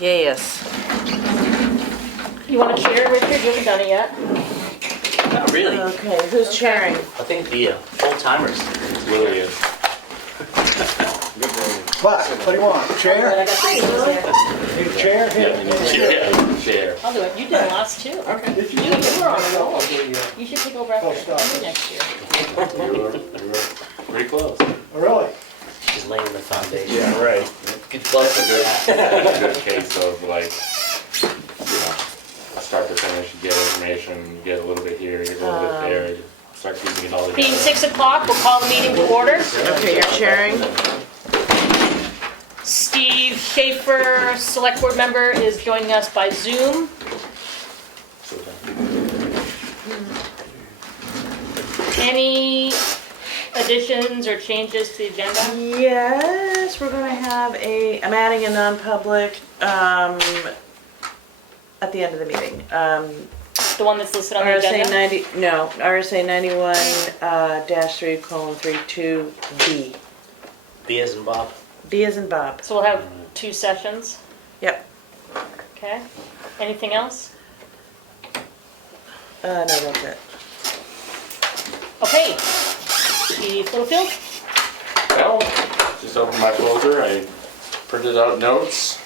Yes. You want to chair, Richard? You haven't done it yet. Not really. Okay, who's chairing? I think the old-timers. Lily is. What do you want? Chair? I got these here. Need a chair? Yeah, you need to chair. Chair. I'll do it. You did the last two. Okay. You were on a roll. You should take over after me next year. You were pretty close. Oh, really? She's laying the foundation. Yeah, right. Good luck with that. That's a good case of like, you know, start to finish, you get information, you get a little bit here, you get a little bit there, you start keeping it all together. Being 6 o'clock, we'll call the meeting to order. Okay, you're chairing? Steve Schaefer, select board member, is joining us by Zoom. So, Any additions or changes to the agenda? Yes, we're gonna have I'm adding a non-public, at the end of the meeting. The one that's listed on the RSA agenda? RSA 91, -3:32 B. B as in Bob. B as in Bob. So we'll have 2 sessions. Yep. Okay. Anything else? No, that's it. Okay. Chief Littlefield? well, just opened my folder, I printed out notes,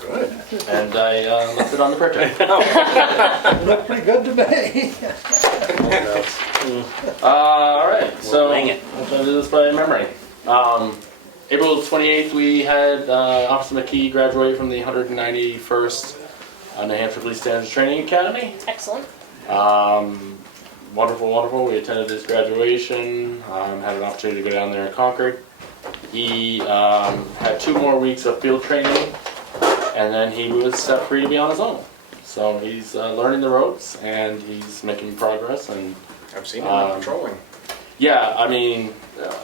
Good. and I left it on the printer. Looked pretty good to me. All right, so We'll wing it. I'll try to do this by memory. April 28th, we had Officer McKee graduate from the 191st New Hampshire Police Standards Training Academy. Excellent. Wonderful. We attended his graduation, had an opportunity to go down there in Concord. He had 2 more weeks of field training, and then he was set free to be on his own. So he's learning the ropes, and he's making progress. And I've seen him out patrolling. yeah, I mean,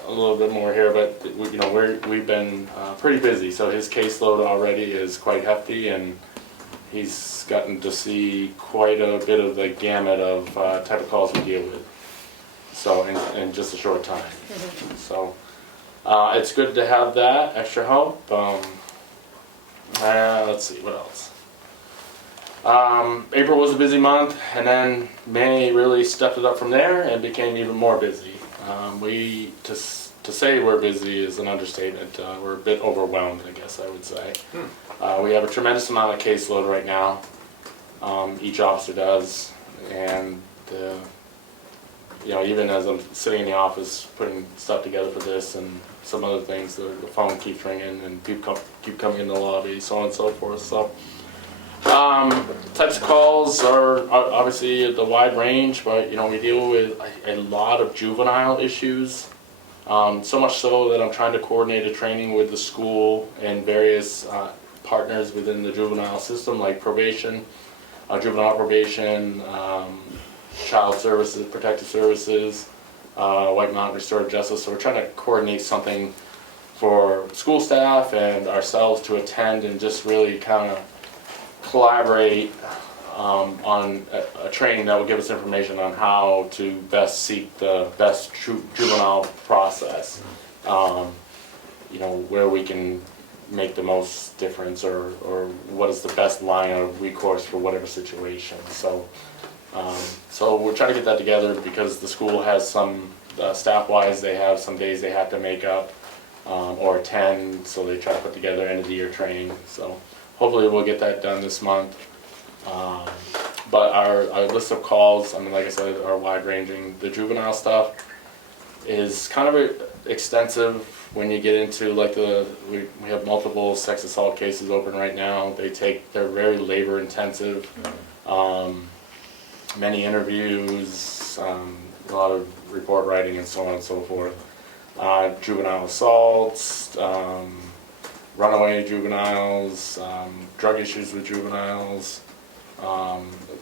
a little bit more here, but you know, we've been pretty busy. So his caseload already is quite hefty, and he's gotten to see quite a bit of the gamut of type of calls we deal with. So in just a short time. So it's good to have that extra help. Let's see, what else? April was a busy month, and then May really stepped it up from there and became even more busy. To say we're busy is an understatement. We're a bit overwhelmed, I guess I would say. We have a tremendous amount of caseload right now. Each officer does, and you know, even as I'm sitting in the office putting stuff together for this and some other things, the phone keeps ringing and people keep coming in the lobby, so on and so forth. So types of calls are obviously the wide range, but you know, we deal with a lot of juvenile issues. So much so that I'm trying to coordinate a training with the school and various partners within the juvenile system, like probation, juvenile probation, child services, protective services, White Mountain Restorative Justice. So we're trying to coordinate something for school staff and ourselves to attend and just really kind of collaborate on a training that will give us information on how to best seek the best juvenile process. You know, where we can make the most difference, or what is the best line of recourse for whatever situation. So we're trying to get that together because the school has some, staff-wise, they have some days they have to make up or attend, so they try to put together end of the year training. So hopefully we'll get that done this month. But our list of calls, I mean, like I said, are wide-ranging. The juvenile stuff is kind of extensive when you get into like we have multiple sex assault cases open right now. They're very labor intensive. Many interviews, a lot of report writing and so on and so forth. Juvenile assaults, runaway juveniles, drug issues with juveniles,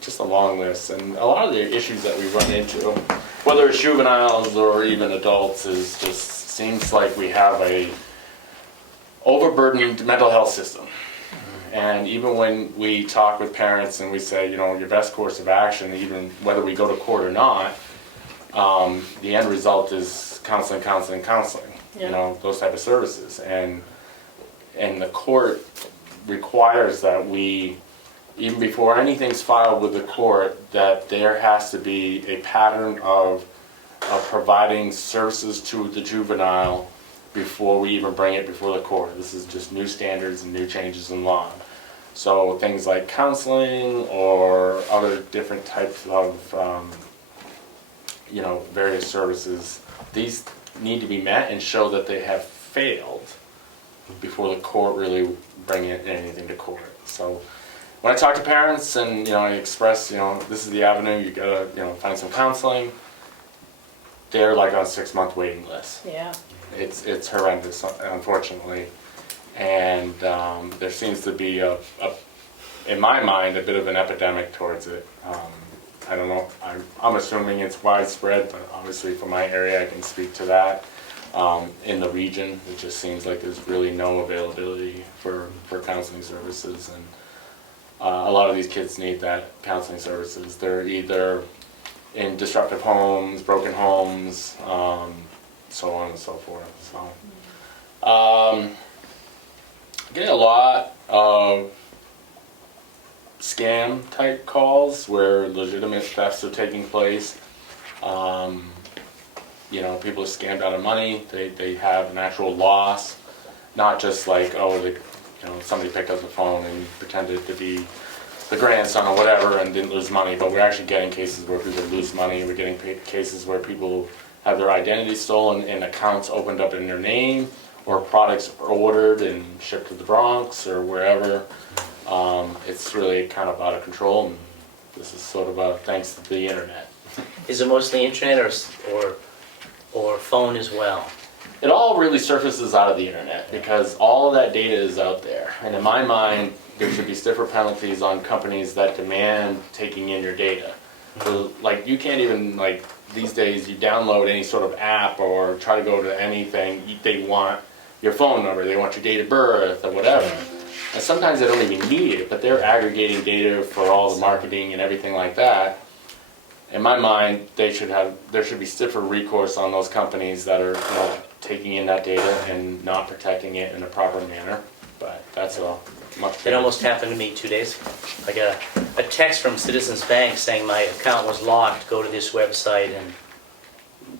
just a long list. And a lot of the issues that we run into, whether it's juveniles or even adults, is just seems like we have a overburdened mental health system. And even when we talk with parents and we say, you know, your best course of action, even whether we go to court or not, the end result is counseling. Yeah. You know, those type of services. And the court requires that we, even before anything's filed with the court, that there has to be a pattern of providing services to the juvenile before we even bring it before the court. This is just new standards and new changes in law. So things like counseling or other different types of, various services, these need to be met and show that they have failed before the court really bring anything to court. So when I talk to parents and, I express, this is the avenue, you gotta, find some counseling, they're like on a 6-month waiting list. Yeah. It's horrendous, unfortunately. And there seems to be, in my mind, a bit of an epidemic towards it. I don't know, I'm assuming it's widespread, but obviously for my area I can speak to that. In the region, it just seems like there's really no availability for counseling services, and a lot of these kids need that counseling services. They're either in disruptive homes, broken homes, so on and so forth. So, getting a lot of scam type calls where legitimate thefts are taking place. People are scammed out of money. They have an actual loss, not just like, somebody picked up the phone and pretended to be the grandson or whatever and didn't lose money. But we're actually getting cases where people lose money. We're getting cases where people have their identity stolen and accounts opened up in their name, or products ordered and shipped to the Bronx or wherever. It's really kind of out of control, and this is sort of thanks to the internet. Is it mostly internet or phone as well? It all really surfaces out of the internet because all of that data is out there. And in my mind, there should be stiffer penalties on companies that demand taking in your data. So, like, you can't even, like, these days, you download any sort of app or try to go to anything, they want your phone number, they want your date of birth or whatever. And sometimes they don't even need it, but they're aggregating data for all the marketing and everything like that. In my mind, there should be stiffer recourse on those companies that are taking in that data and not protecting it in a proper manner. But that's a much It bigger. almost happened to me 2 days ago. I got a text from Citizens Bank saying my account was locked, go to this website and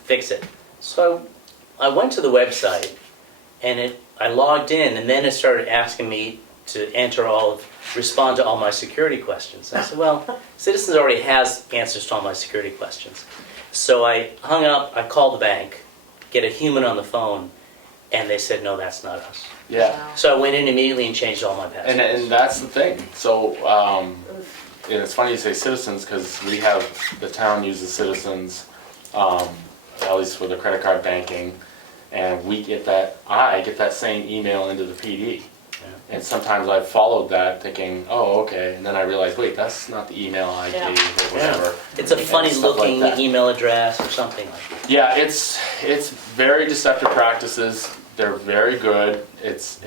fix it. So I went to the website and I logged in, and then it started asking me to respond to all my security questions. I said, well, Citizens already has answers to all my security questions. So I hung up, I called the bank, get a human on the phone, and they said, no, that's not us. Yeah. So I went in immediately and changed all my passwords. And that's the thing. So, and it's funny you say Citizens because the town uses Citizens, at least for the credit card banking, and I get that same email into the PD. And sometimes I've followed that thinking, oh, okay, and then I realized, wait, that's not the email I gave or whatever. It's a funny And stuff like looking that. email address or something like that. Yeah, it's very deceptive practices. They're very good. It's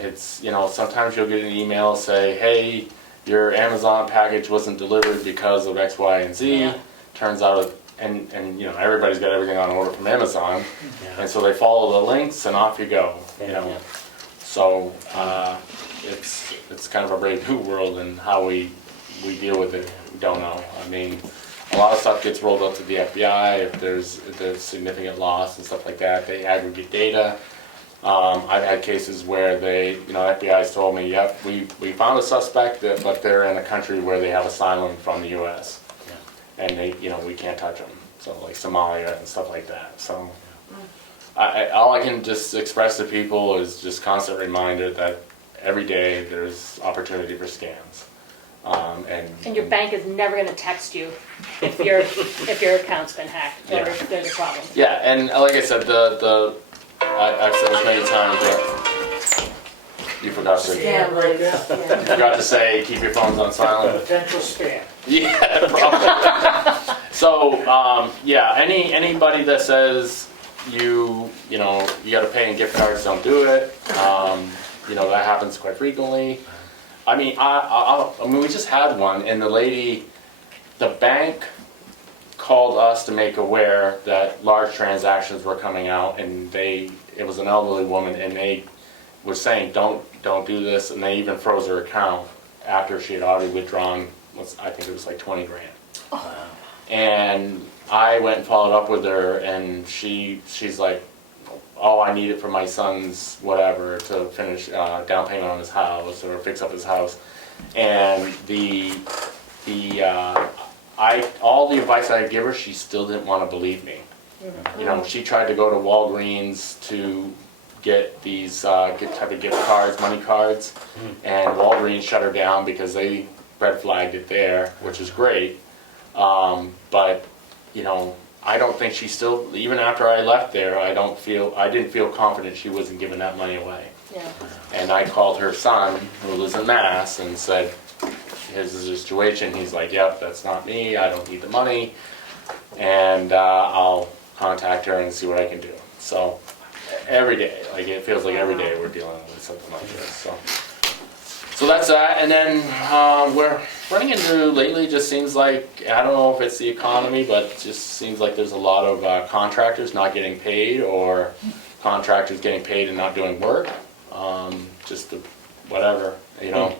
sometimes you'll get an email say, hey, your Amazon package wasn't delivered because of X, Y, and Z. Yeah. Turns out, and everybody's got everything on order from Amazon, Yeah. and so they follow the links and off you go. Yeah. So it's kind of a brave new world, and how we deal with it, we don't know. I mean, a lot of stuff gets rolled up to the FBI if there's significant loss and stuff like that. They aggregate data. I've had cases where FBI's told me, yep, we found a suspect, but they're in a country where they have asylum from the U.S. And we can't touch them. So like Somalia and stuff like that. So all I can just express to people is just constant reminder that every day there's opportunity for scams. And your bank is never going to text you if your account's been hacked or if there's a problem. Yeah, and like I said, I've said this many times, but you forgot to. Scam right there. You forgot to say keep your phones on silent. Potential scam. Yeah, probably. So anybody that says you got to pay in gift cards, don't do it. That happens quite frequently. I mean, we just had one, and the bank called us to make aware that large transactions were coming out, and it was an elderly woman, and they was saying, don't do this, and they even froze her account after she had already withdrawn, I think it was like 20 grand. And I went and followed up with her, and she's like, oh, I need it for my son's whatever to finish down payment on his house or fix up his house. And all the advice I give her, she still didn't want to believe me. You know, she tried to go to Walgreens to get these type of gift cards, money cards, and Walgreens shut her down because they red flagged it there, which is great. But you know, I don't think she still, even after I left there, I didn't feel confident she wasn't giving that money away. Yeah. And I called her son, who lives in Mass, and said, here's the situation. He's like, yep, that's not me, I don't need the money, and I'll contact her and see what I can do. So every day, like it feels like every day we're dealing with something like this. So that's that. And then we're running into lately, just seems like, I don't know if it's the economy, but it just seems like there's a lot of contractors not getting paid, or contractors getting paid and not doing work. Just whatever, you know.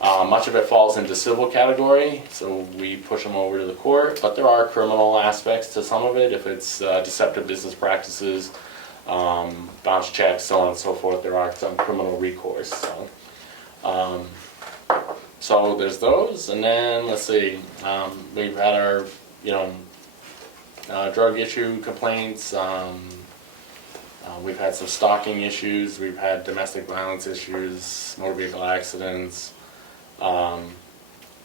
Much of it falls into civil category, so we push them over to the court, but there are criminal aspects to some of it. If it's deceptive business practices, bounce checks, so on and so forth, there are some criminal recourse. So there's those, and then let's see, we've had our, you know, drug issue complaints, we've had some stalking issues, we've had domestic violence issues, motor vehicle accidents,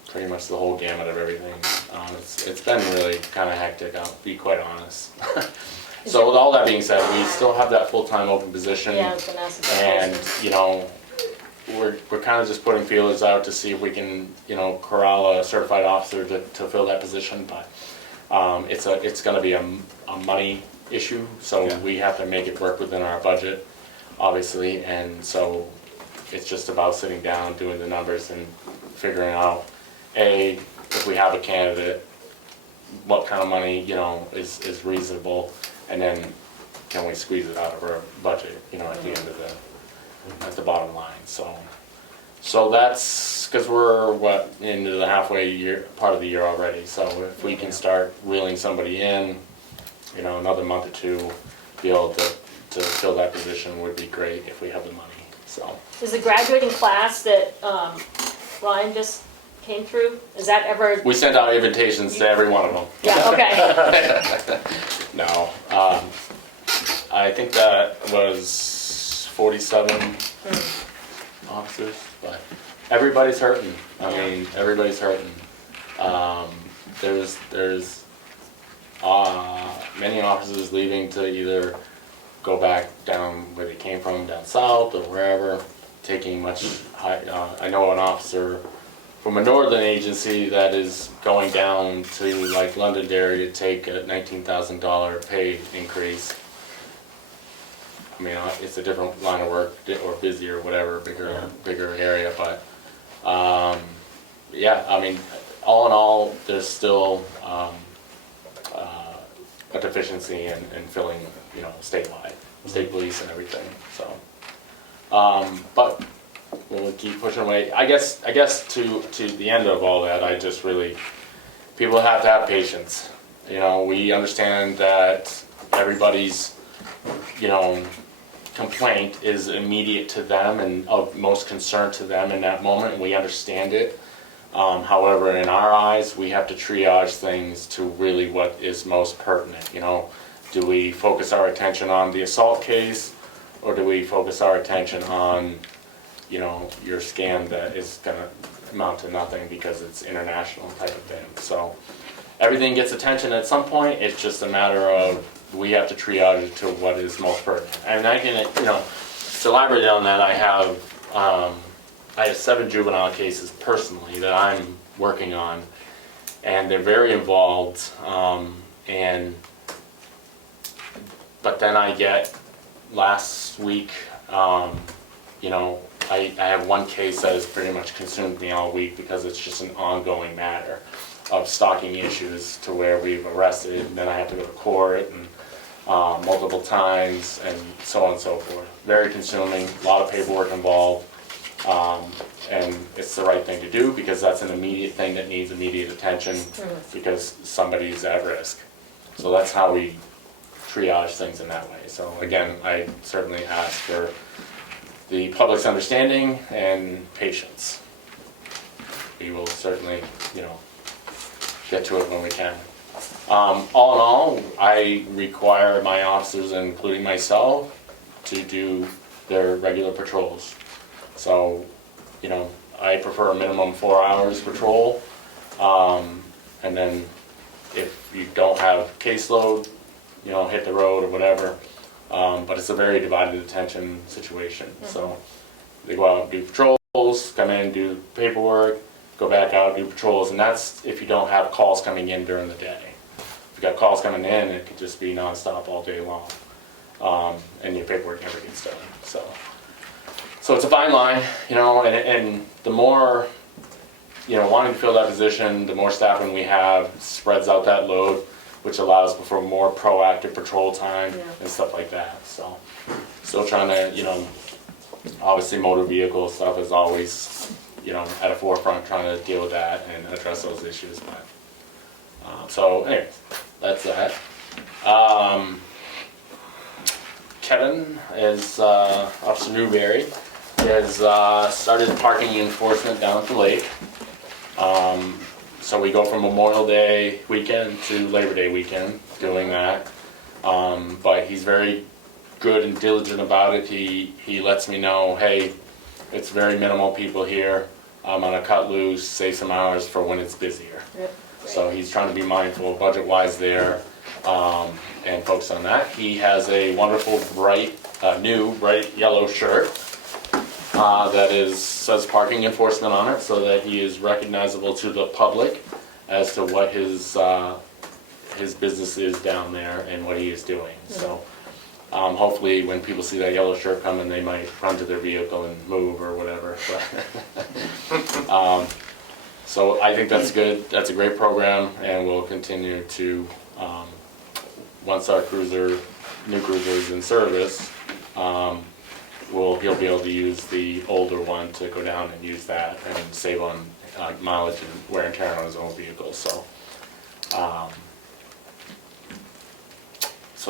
pretty much the whole gamut of everything. It's been really kind of hectic, I'll be quite honest. So with all that being said, we still have that full-time open position. Yeah, I was gonna ask about And, this. you know, we're kind of just putting feelers out to see if we can, you know, corral a certified officer to fill that position, but it's gonna be a money issue, so Yeah. we have to make it work within our budget, obviously, and so it's just about sitting down, doing the numbers, and figuring out, A, if we have a candidate, what kind of money, you know, is reasonable, and then can we squeeze it out of our budget, you know, at the end of at the bottom line. So that's, because we're, into the halfway part of the year already, so if we can start wheeling somebody in, you know, another month or two, be able to fill that position would be great if we have the money, so. Is the graduating class that Ryan just came through, is that ever? We sent out invitations to every one of them. Yeah, okay. No, I think that was 47 officers, but everybody's hurting. I mean, everybody's hurting. There's many officers leaving to either go back down where they came from, down south or wherever, taking much high. I know an officer from a northern agency that is going down to like Londonderry to take a $19,000 pay increase. I mean, it's a different line of work, or busy or whatever, bigger area, but yeah, I mean, all in all, there's still a deficiency in filling, you know, statewide, state police and everything, so. But we'll keep pushing away. I guess to the end of all that, I just really, people have to have patience. You know, we understand that everybody's, you know, complaint is immediate to them and of most concern to them in that moment, and we understand it. However, in our eyes, we have to triage things to really what is most pertinent. You know, do we focus our attention on the assault case, or do we focus our attention on, you know, your scam that is gonna amount to nothing because it's international type of thing? So everything gets attention at some point. It's just a matter of we have to triage it to what is most pertinent. And I can, you know, to elaborate on that, I have 7 juvenile cases personally that I'm working on, and they're very involved. But then I get last week, you know, I have one case that has pretty much consumed me all week because it's just an ongoing matter of stalking issues to where we've arrested, and then I have to go to court, and multiple times, and so on and so forth. Very consuming, a lot of paperwork involved, and it's the right thing to do because that's an immediate thing that needs immediate attention because somebody's at risk. So that's how we triage things in that way. So again, I certainly ask for the public's understanding and patience. We will certainly, get to it when we can. All in all, I require my officers, including myself, to do their regular patrols. So, I prefer a minimum 4 hours patrol. And then if you don't have caseload, hit the road or whatever. But it's a very divided attention situation. So they go out and do patrols, come in, do paperwork, go back out, do patrols, and that's if you don't have calls coming in during the day. If you got calls coming in, it could just be nonstop all day long, and your paperwork never gets done. So it's a fine line, and the more, wanting to fill that position, the more staffing we have spreads out that load, which allows for more proactive patrol time and stuff like that. So still trying to, obviously motor vehicle stuff is always, at a forefront, trying to deal with that and address those issues. But so anyways, that's that. Kevin is Officer Newberry has started parking enforcement down at the lake. So we go from Memorial Day weekend to Labor Day weekend doing that. But he's very good and diligent about it. He lets me know, hey, it's very minimal people here. I'm gonna cut loose, save some hours for when it's busier. Yep. So he's trying to be mindful budget-wise there, and focus on that. He has a wonderful new bright yellow shirt that says parking enforcement on it, so that he is recognizable to the public as to what his business is down there and what he is doing. So hopefully when people see that yellow shirt coming, they might run to their vehicle and move or whatever. So I think that's good. That's a great program, and we'll continue to, once our new cruiser is in service, he'll be able to use the older one to go down and use that and save on mileage and wear and tear on his own vehicle. So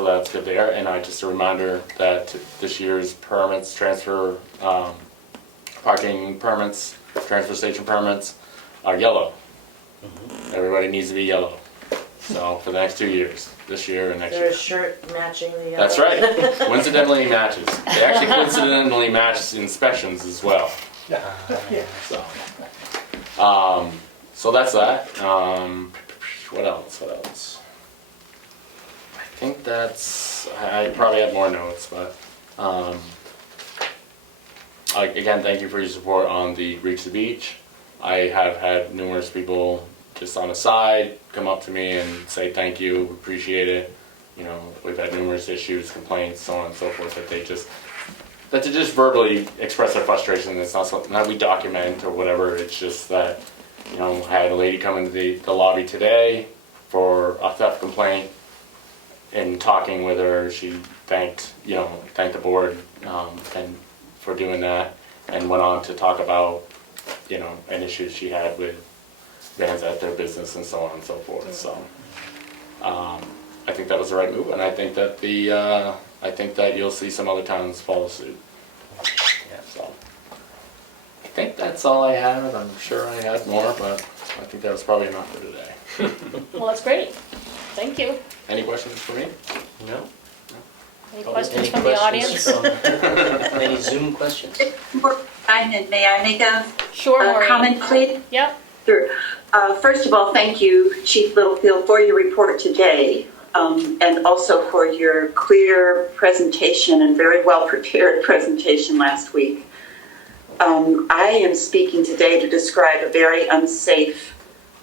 that's good there. And just a reminder that this year's permits, parking permits, transfer station permits are yellow. Everybody needs to be yellow. So for the next 2 years, this year and next year. There's a shirt matching the yellow. That's right. Coincidentally matches. They actually coincidentally match inspections as well. Yeah. So that's that. What else? I think I probably have more notes, but again, thank you for your support on the Reach the Beach. I have had numerous people just on the side come up to me and say thank you, appreciate it. We've had numerous issues, complaints, so on and so forth, that they just verbally express their frustration. It's not something that we document or whatever. It's just that, I had a lady come into the lobby today for a theft complaint, and talking with her, she thanked the board and for doing that, and went on to talk about an issue she had with vans at their business and so on and so forth. So I think that was the right move, and I think that you'll see some other towns follow suit. So I think that's all I have. I'm sure I had more, but I think that was probably enough for today. Well, that's great. Thank you. Any questions for me? No? Any questions Any from the questions audience? Any Zoom questions? May I make a Sure, Maureen. comment, please? Yep. Sure. First of all, thank you, Chief Littlefield, for your report today, and also for your clear presentation and very well-prepared presentation last week. I am speaking today to describe a very unsafe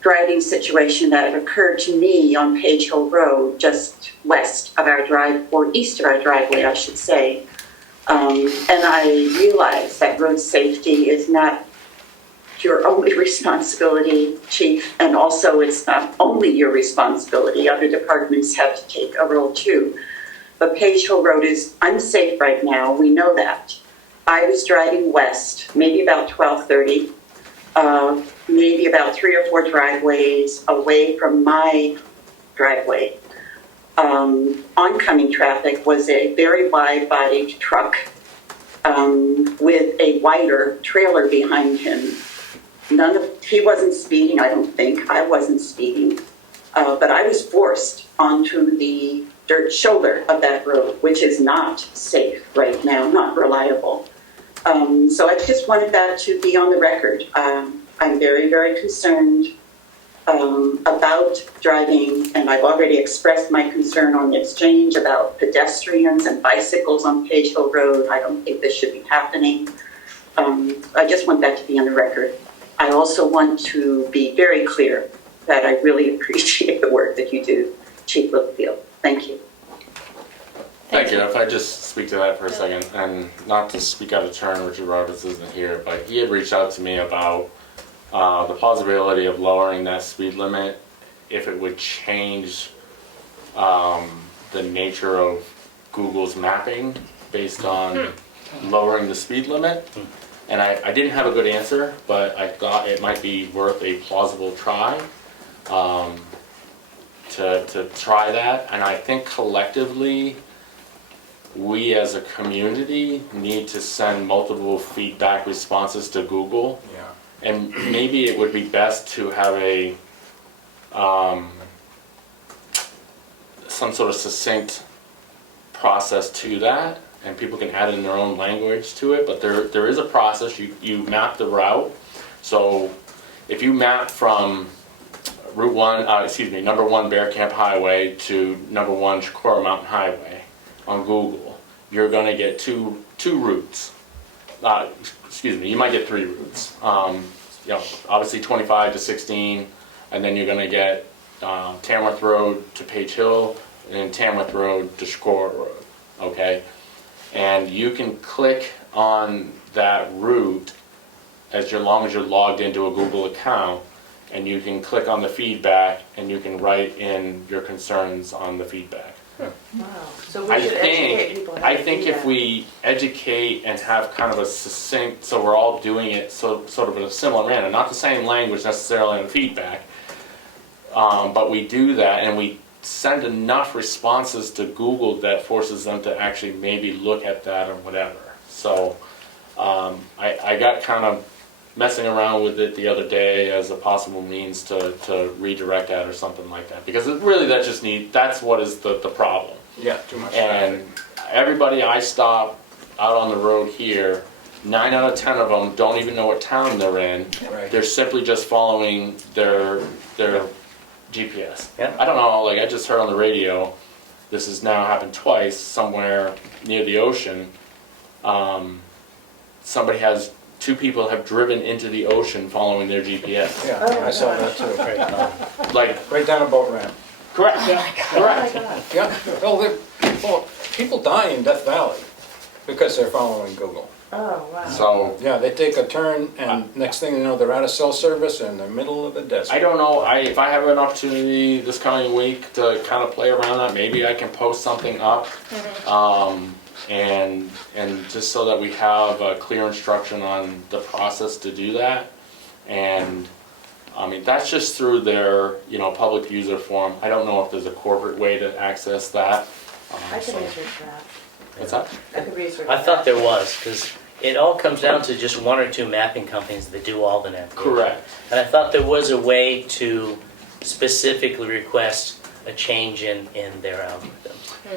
driving situation that occurred to me on Page Hill Road, just west of our or east of our driveway, I should say. And I realize that road safety is not your only responsibility, Chief, and also it's not only your responsibility. Other departments have to take a role too. But Page Hill Road is unsafe right now. We know that. I was driving west, maybe about 12:30, maybe about 3 or 4 driveways away from my driveway. Oncoming traffic was a very wide-bodied truck with a wider trailer behind him. He wasn't speeding, I don't think. I wasn't speeding. But I was forced onto the dirt shoulder of that road, which is not safe right now, not reliable. So I just wanted that to be on the record. I'm very, very concerned about driving, and I've already expressed my concern on the exchange about pedestrians and bicycles on Page Hill Road. I don't think this should be happening. I just want that to be on the record. I also want to be very clear that I really appreciate the work that you do, Chief Littlefield. Thank you. Thank you. If I just speak to that for a second, and not to speak out of turn, Richard Roberts isn't here, but he had reached out to me about the possibility of lowering that speed limit if it would change the nature of Google's mapping based on lowering the speed limit. And I didn't have a good answer, but I thought it might be worth a plausible try to try that. And I think collectively, we as a community need to send multiple feedback responses to Google. Yeah. And maybe it would be best to have a some sort of succinct process to that, and people can add in their own language to it. But there is a process. You map the route. So if you map from Route 1, number 1 Bear Camp Highway to number 1 Chicora Mountain Highway on Google, you're going to get two routes. You might get 3 routes. Obviously 25 to 16, and then you're going to get Tamworth Road to Page Hill, and Tamworth Road to Chicora Road, okay? And you can click on that route as long as you're logged into a Google account, and you can click on the feedback, and you can write in your concerns on the feedback. Wow. So we should educate people how to do think if that. we educate and have kind of a succinct, so we're all doing it sort of in a similar manner, not the same language necessarily in the feedback, but we do that and we send enough responses to Google that forces them to actually maybe look at that or whatever. So I got kind of messing around with it the other day as a possible means to redirect that or something like that, because it really that's what is the problem. Yeah, too much And everybody I stop out on the road here, 9 out of 10 of them don't even know what town they're in. Right. They're simply just following their GPS. Yeah. I don't know, like I just heard on the radio, this has now happened twice somewhere near the ocean. Two people have driven into the ocean following their GPS. Yeah, I saw that too. Like, Right down a boat ramp. correct, Oh my correct. God. Yeah, people die in Death Valley because they're following Google. Oh, wow. So, Yeah, they take a turn and next thing you know, they're out of cell service in the middle of the desert. I don't know, if I have an opportunity this coming week to kind of play around that, maybe I can post something up. And just so that we have a clear instruction on the process to do that. And I mean, that's just through their, public user form. I don't know if there's a corporate way to access that. I could research that. What's that? I could research I thought that. there was, because it all comes down to just 1 or 2 mapping companies that do all the navigation. Correct. And I thought there was a way to specifically request a change in their algorithm.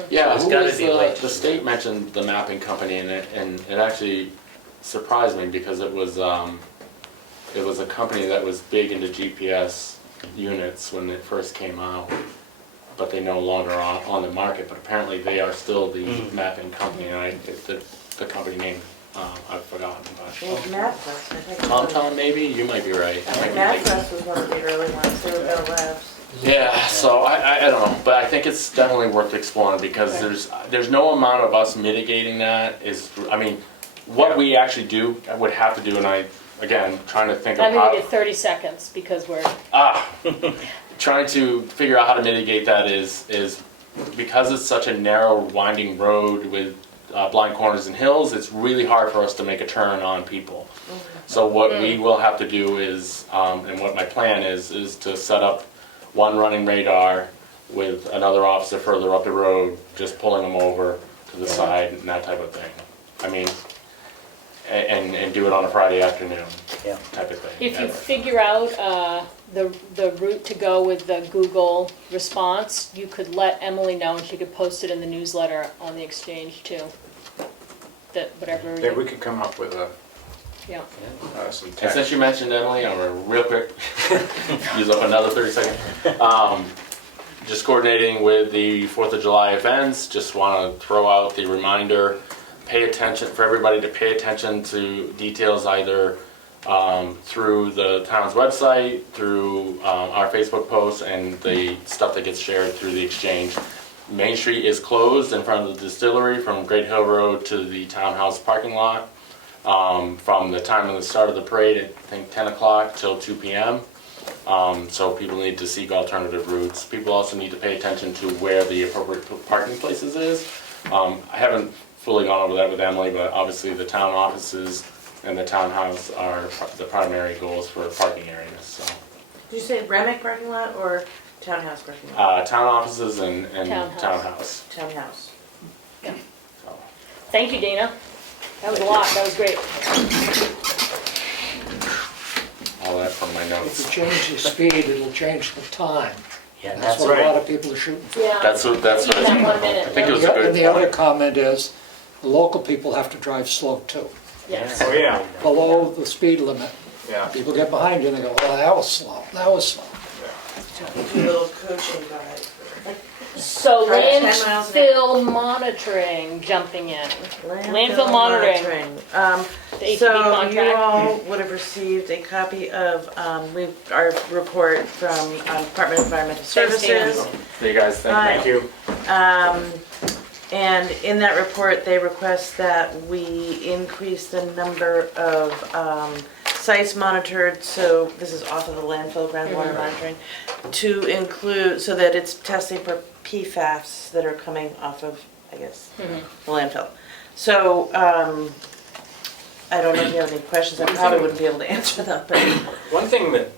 Yeah, There's who gotta was be a way to the do state mentioned the mapping company in it, and it actually surprised me because it was a company that was big into GPS units when it first came out, but they no longer are on the market. But apparently they are still the mapping company, and the company name I've forgotten. Well, MapQuest, I think. TomTom maybe? You might be right. I might be thinking- MapQuest was one of the early ones. They were Bell Labs. Yeah, so I don't know, but I think it's definitely worth exploring because there's no amount of us mitigating that what we actually would have to do, and again, trying to think of I'm how, gonna get 30 seconds because we're, trying to figure out how to mitigate that is because it's such a narrow, winding road with blind corners and hills, it's really hard for us to make a turn on people. So what we will have to do is, and what my plan is to set up one running radar with another officer further up the road, just pulling them over to the side and that type of thing. I mean, and do it on a Friday afternoon Yeah. type of thing. If you Yeah. figure out the route to go with the Google response, you could let Emily know and she could post it in the newsletter on the exchange too. That whatever. Maybe we could come up with Yeah. some And text. since you mentioned Emily, I'm gonna real quick use up another 30 seconds. Just coordinating with the 4th of July events, just want to throw out the reminder, pay attention, for everybody to pay attention to details either through the town's website, through our Facebook posts, and the stuff that gets shared through the exchange. Main Street is closed in front of the distillery from Great Hill Road to the townhouse parking lot. From the time of the start of the parade, I think 10 o'clock till 2 p.m. So people need to seek alternative routes. People also need to pay attention to where the appropriate parking places is. I haven't fully gone over that with Emily, but obviously the town offices and the townhouse are the primary goals for parking areas. So, Did you say Remick parking lot or townhouse parking lot? town offices and Townhouse. townhouse. Townhouse. Yeah. So. Thank you, Dana. That was a lot. That was great. All that from my If notes. you change the speed, it'll change the time. Yeah, and That's that's what a right. lot of people are shooting for. Yeah. That's what Even that 1 minute. I think it was a good And the other point. comment is, the local people have to drive slow too, Yes. Oh, yeah, below the speed limit. yeah. People get behind you and they go, well, that was slow, that was slow. Do a little coaching guide. So Drive 10 miles an landfill monitoring jumping in. Landfill monitoring. The HEB So you contract. all would have received a copy of our report from Department of Environmental Thanks, Dana. Services. See you guys, thank you. And in that report, they request that we increase the number of sites monitored, so this is off of the landfill groundwater monitoring, to include, so that it's testing for PFAS that are coming off of, I guess, the landfill. So, I don't know if you have any questions, I probably wouldn't be able to answer them, but One thing that,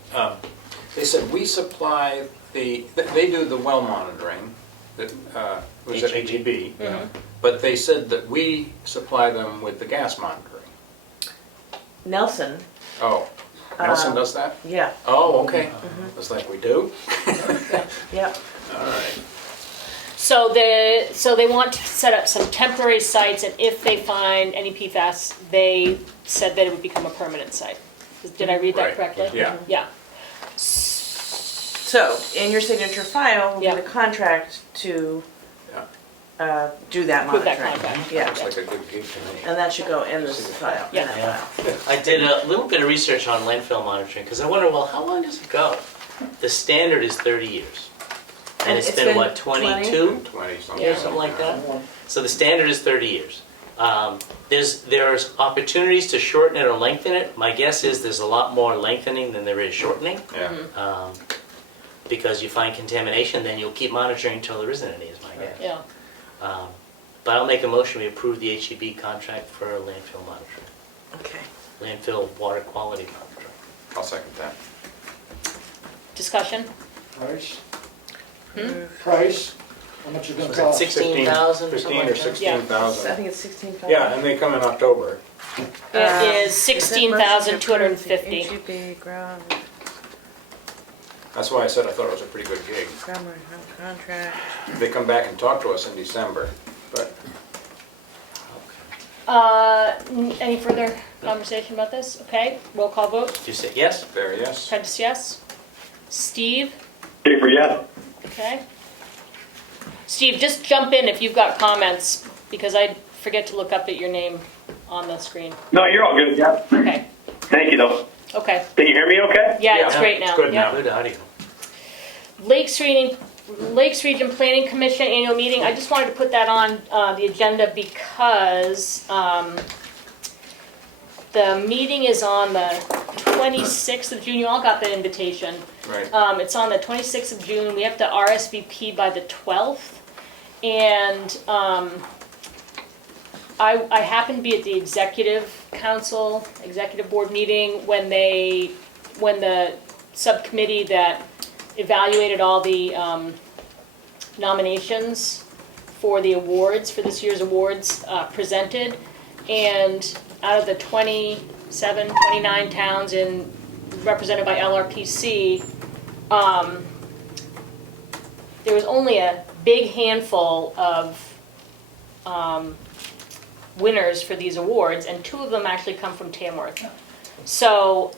they said we supply they do the well monitoring, that, was it HEB? But they said that we supply them with the gas monitoring. Nelson, Oh, Nelson does that? yeah, Oh, okay. It's like we do? yeah. All right. So they want to set up some temporary sites, and if they find any PFAS, they said that it would become a permanent site. Did I read that Right. correctly? Yeah. Yeah. So, in your signature file will be Yeah. the contract to Yeah. do that Approve that monitoring. contract. Yeah, Looks like a good gig to me. and that should go in this file, in Yeah. that Yeah. file. I did a little bit of research on landfill monitoring, because I wonder, well, how long does it go? The standard is 30 years. And it's been, what, 22? 20 something. Yeah, something like that. So the standard is 30 years. There's opportunities to shorten it or lengthen it. My guess is there's a lot more lengthening than there is shortening. Yeah. Because you find contamination, then you'll keep monitoring until there isn't any, is my guess. Yeah. But I'll make a motion, we approve the HEB contract for landfill monitoring. Okay. Landfill water quality monitoring. I'll second that. Discussion? Price? Price? How much is it gonna Was it cost? 16,000 or 15 something or like that? I 16,000. think it's 16,000. Yeah, and they come in October. It is 16,250. HEB ground That's why I said I thought it was a pretty good gig. contract. They come back and talk to us in December, but Any further conversation about this? Okay, roll call vote. Did you say yes? there, yes. Prentice, yes. Steve? Schaefer, yes. Okay. Steve, just jump in if you've got comments, because I forget to look up at your name on the screen. No, you're all good, yeah. Okay, Thank you, though. okay. Can you hear me okay? Yeah, it's Yeah, great it's now. good Yeah. now. Good audio. Lakes Region Planning Commission annual meeting, I just wanted to put that on the agenda because the meeting is on the 26th of June. You all got the invitation. Right. It's on the 26th of June. We have to RSVP by the 12th. And I happened to be at the executive board meeting when the subcommittee that evaluated all the nominations for the awards, for this year's awards, presented. And out of the 29 towns represented by LRPC, there was only a big handful of winners for these awards, and 2 of them actually come from Tamworth. So,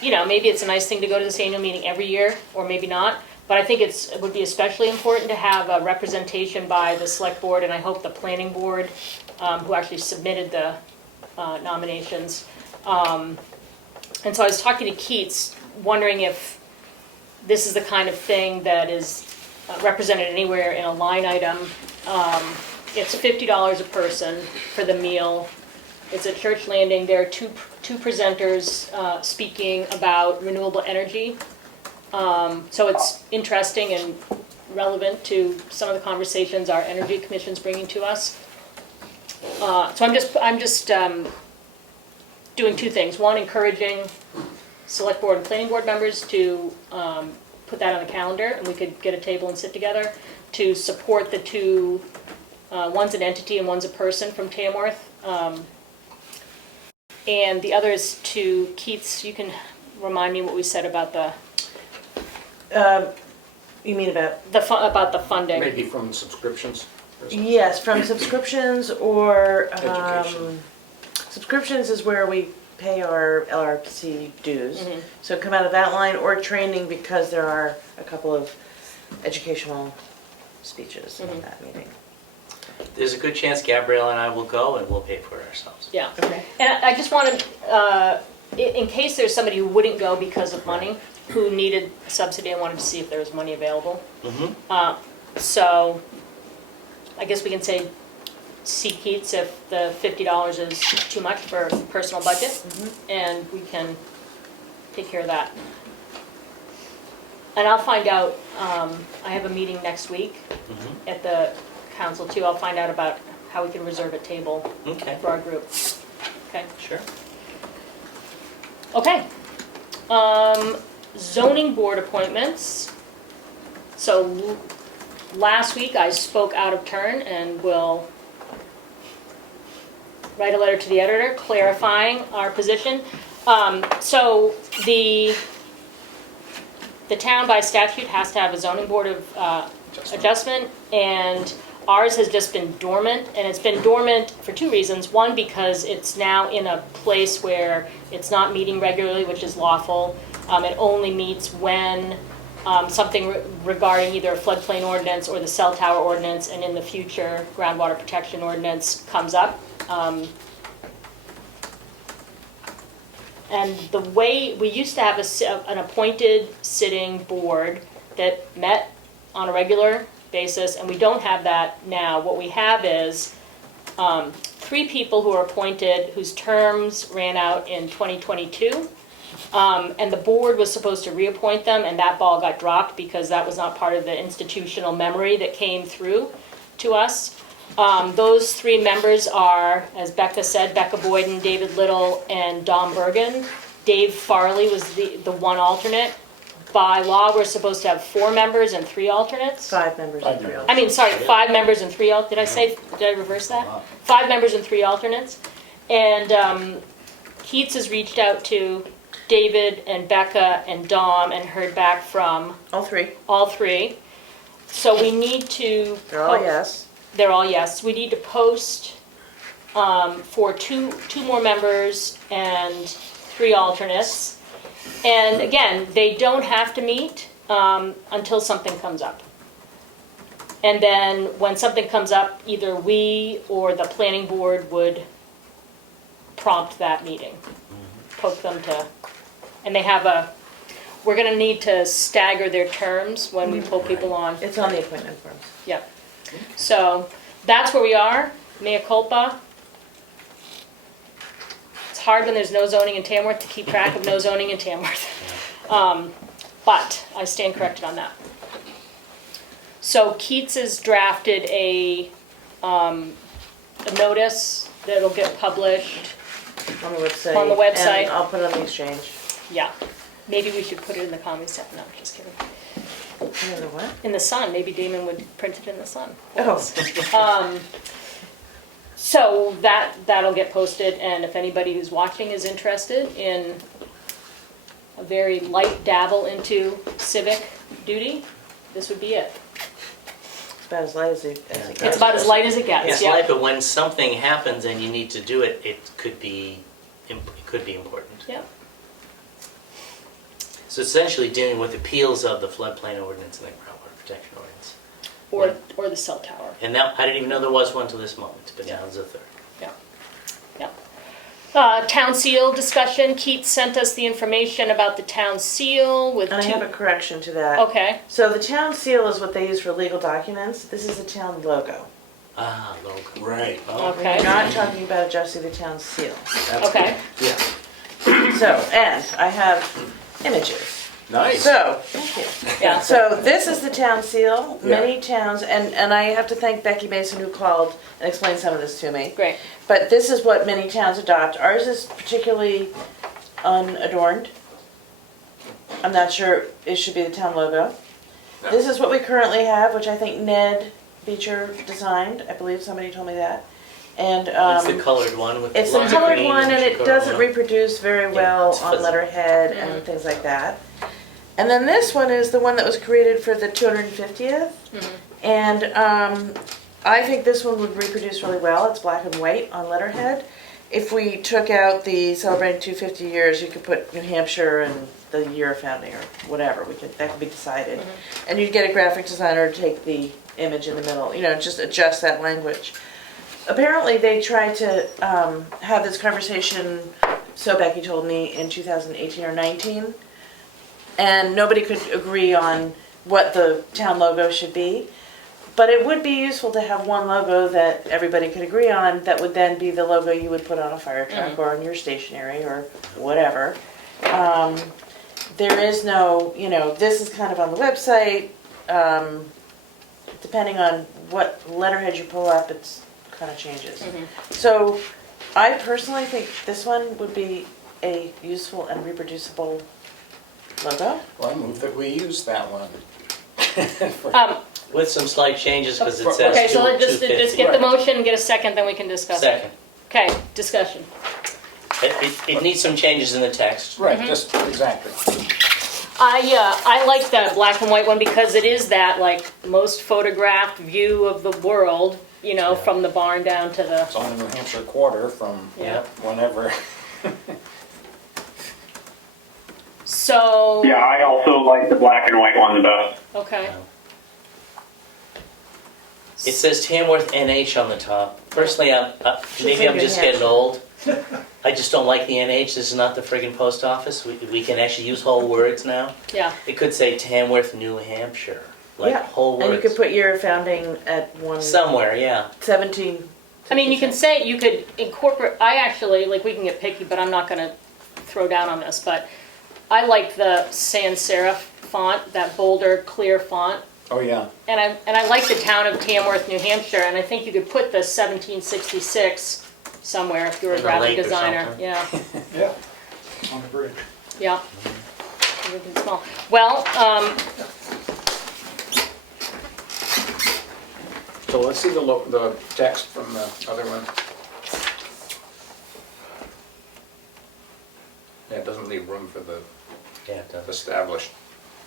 maybe it's a nice thing to go to this annual meeting every year, or maybe not. But I think it would be especially important to have a representation by the select board, and I hope the planning board, who actually submitted the nominations. And so I was talking to Keats, wondering if this is the kind of thing that is represented anywhere in a line item. It's $50 a person for the meal. It's at Church Landing. There are two presenters speaking about renewable energy. So it's interesting and relevant to some of the conversations our Energy Commission's bringing to us. So I'm just doing 2 things. One, encouraging select board and planning board members to put that on the calendar, and we could get a table and sit together to support the 2, one's an entity and one's a person from Tamworth. And the other is to Keats, you can remind me what we said about the You mean about? about the funding. Maybe from subscriptions? or something? Yes, from subscriptions or, Education. subscriptions is where we pay our LRPC dues. Mhm. So come out of that line, or training, because there are a couple of educational speeches in Mhm. that meeting. There's a good chance Gabrielle and I will go, and we'll pay for it ourselves. Yeah. Okay. And I just wanted, in case there's somebody who wouldn't go because of money, who needed a subsidy, I wanted to see if there was money available. Mm-hmm. So I guess we can say, see Keats if the $50 is too much for personal budget, and we can take care of that. And I'll find out, I have a meeting next week Mm-hmm. at the council too. I'll find out about how we can reserve a table Okay, for our group. Okay? sure. Okay. Zoning board appointments. So last week I spoke out of turn and will write a letter to the editor clarifying our position. So the town by statute has to have a zoning board of adjustment, and ours has just been dormant, and it's been dormant for 2 reasons. One, because it's now in a place where it's not meeting regularly, which is lawful. It only meets when something regarding either a floodplain ordinance or the cell tower ordinance, and in the future, groundwater protection ordinance comes up. And the way, we used to have an appointed sitting board that met on a regular basis, and we don't have that now. What we have is 3 people who are appointed whose terms ran out in 2022. And the board was supposed to reappoint them, and that ball got dropped because that was not part of the institutional memory that came through to us. Those 3 members are, as Becca said, Becca Boyden, David Little, and Dom Bergen. Dave Farley was the one alternate. By law, we're supposed to have 4 members and 3 alternates. 5 members and 3 I mean, sorry, 5 members and 3 did I reverse that? 5 members and 3 alternates. And Keats has reached out to David and Becca and Dom and heard back from All 3. all 3. So we need to. They're all yes. They're all yes. We need to post for two more members and 3 alternates. And again, they don't have to meet until something comes up. And then when something comes up, either we or the planning board would prompt that meeting, poke them to, and they have we're gonna need to stagger their terms when we pull people on. It's on the appointment forms. Yeah. So that's where we are, mea culpa. It's hard when there's no zoning in Tamworth to keep track of no zoning in Tamworth. But I stand corrected on that. So Keats has drafted a notice that'll get published. On the website. On the website. And I'll put it on the exchange. Yeah, maybe we should put it in the Comeau section, no, just kidding. You know what? In the Sun, maybe Damon would print it in the Sun. Oh. So that'll get posted, and if anybody who's watching is interested in a very light dabble into civic duty, this would be it. It's about as light as it It's gets. about as light as it gets, It's yeah. light, but when something happens and you need to do it, it could be important. Yeah, So essentially dealing with appeals of the floodplain ordinance and the groundwater protection ordinance. or the cell tower, And now, I didn't even know there was one till this moment, but now there's a third. yeah. Town seal discussion, Keith sent us the information about the town seal with And I have a two, correction to that. okay, So the town seal is what they use for legal documents. This is the town logo. Ah, logo. Right. Oh, okay, We're not talking about adjusting the town seal. okay. Yeah. So, and I have images. Nice. So, thank you. Yeah. So this is the town seal. Yeah. Many towns, and I have to thank Becky Mason who called and explained some of this to me. Great, But this is what many towns adopt. Ours is particularly unadorned. I'm not sure it should be the town logo. No. This is what we currently have, which I think Ned Beecher designed. I believe somebody told me that. And It's the colored one with it's the lime colored green one, and it sugar doesn't on. reproduce very well it's on fuzzy. letterhead and things like that. And then this one is the one that was created for the 250th. And I think this one would reproduce really well. It's black and white on letterhead. If we took out the celebrating 250 years, you could put New Hampshire and the year of founding or whatever. That could be decided. And you'd get a graphic designer to take the image in the middle, just adjust that language. Apparently they tried to have this conversation, so Becky told me, in 2018 or 19. And nobody could agree on what the town logo should be. But it would be useful to have one logo that everybody could agree on that would then be the logo you would put on a fire truck or on your stationery or whatever. There is no, this is kind of on the website. Depending on what letterhead you pull up, it's kind of changes. So I personally think this one would be a useful and reproducible logo. Well, I move that we use that one. With some slight changes, because it says okay, so let's just 250. get the motion and get a second, then we can discuss it. Second. Okay, discussion. It needs some changes in the text. Right, just exactly. I like that black and white one because it is that like most photographed view of the world, from the barn down to the, It's on the New Hampshire quarter from Yeah. whenever. so. Yeah, I also like the black and white one the best. Okay. It says Tamworth NH on the top. Personally, maybe I'm just getting old. I just don't like the NH. This is not the friggin' post office. We can actually use whole words now. Yeah. It could say Tamworth, New Hampshire, like Yeah. whole words. And you could put your founding at 117. Somewhere, yeah. I mean, you could incorporate, I actually, we can get picky, but I'm not gonna throw down on this, but I like the sans serif font, that bolder, clear font. Oh, yeah. And I like the town of Tamworth, New Hampshire, and I think you could put the 1766 somewhere if you're a In the graphic lake or designer. something. Yeah, Yeah, on the bridge. yeah. Everything's small. Well, So let's see the text from the other one. Yeah, it doesn't leave room for the Yeah, it does. established.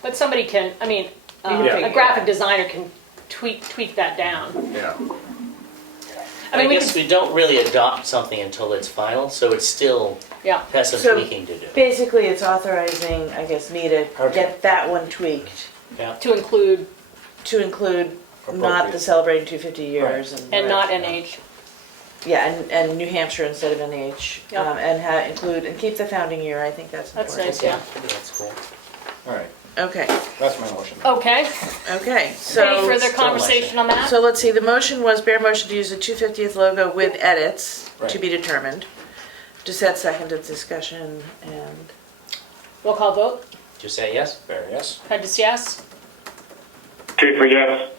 but somebody can, can figure a it graphic out. designer can tweak that down. Yeah. I we guess we don't really adopt something until it's final, so it still Yeah. has some So- tweaking to do. Basically, it's authorizing, I guess, me to Okay. get that one tweaked Yeah. To include, to include not Appropriate. the celebrating 250 years and not whatever. NH. Yeah, and New Hampshire instead of NH. Yep. And include and keep the founding year. I think that's That's important. nice, yeah. I think that's cool. All right, Okay. that's my motion. Okay, Okay. any So further conversation on that? so let's see. The motion was bare motion to use the 250th logo with edits to Right. be determined. Just seconded discussion and Roll call vote, Just say yes? There, yes? Prentice, yes? Schaefer, yes.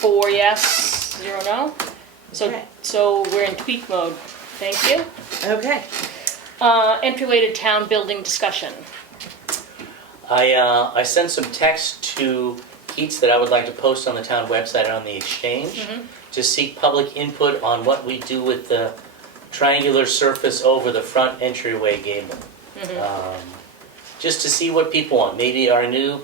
4 yes, 0 no. So, Okay. so we're in tweak mode. Thank you. Okay. Entryway to town building discussion. I sent some text to Keats that I would like to post on the town website and on the exchange to seek public input on what we do with the triangular surface over the front entryway gable. Just to see what people want. Maybe our new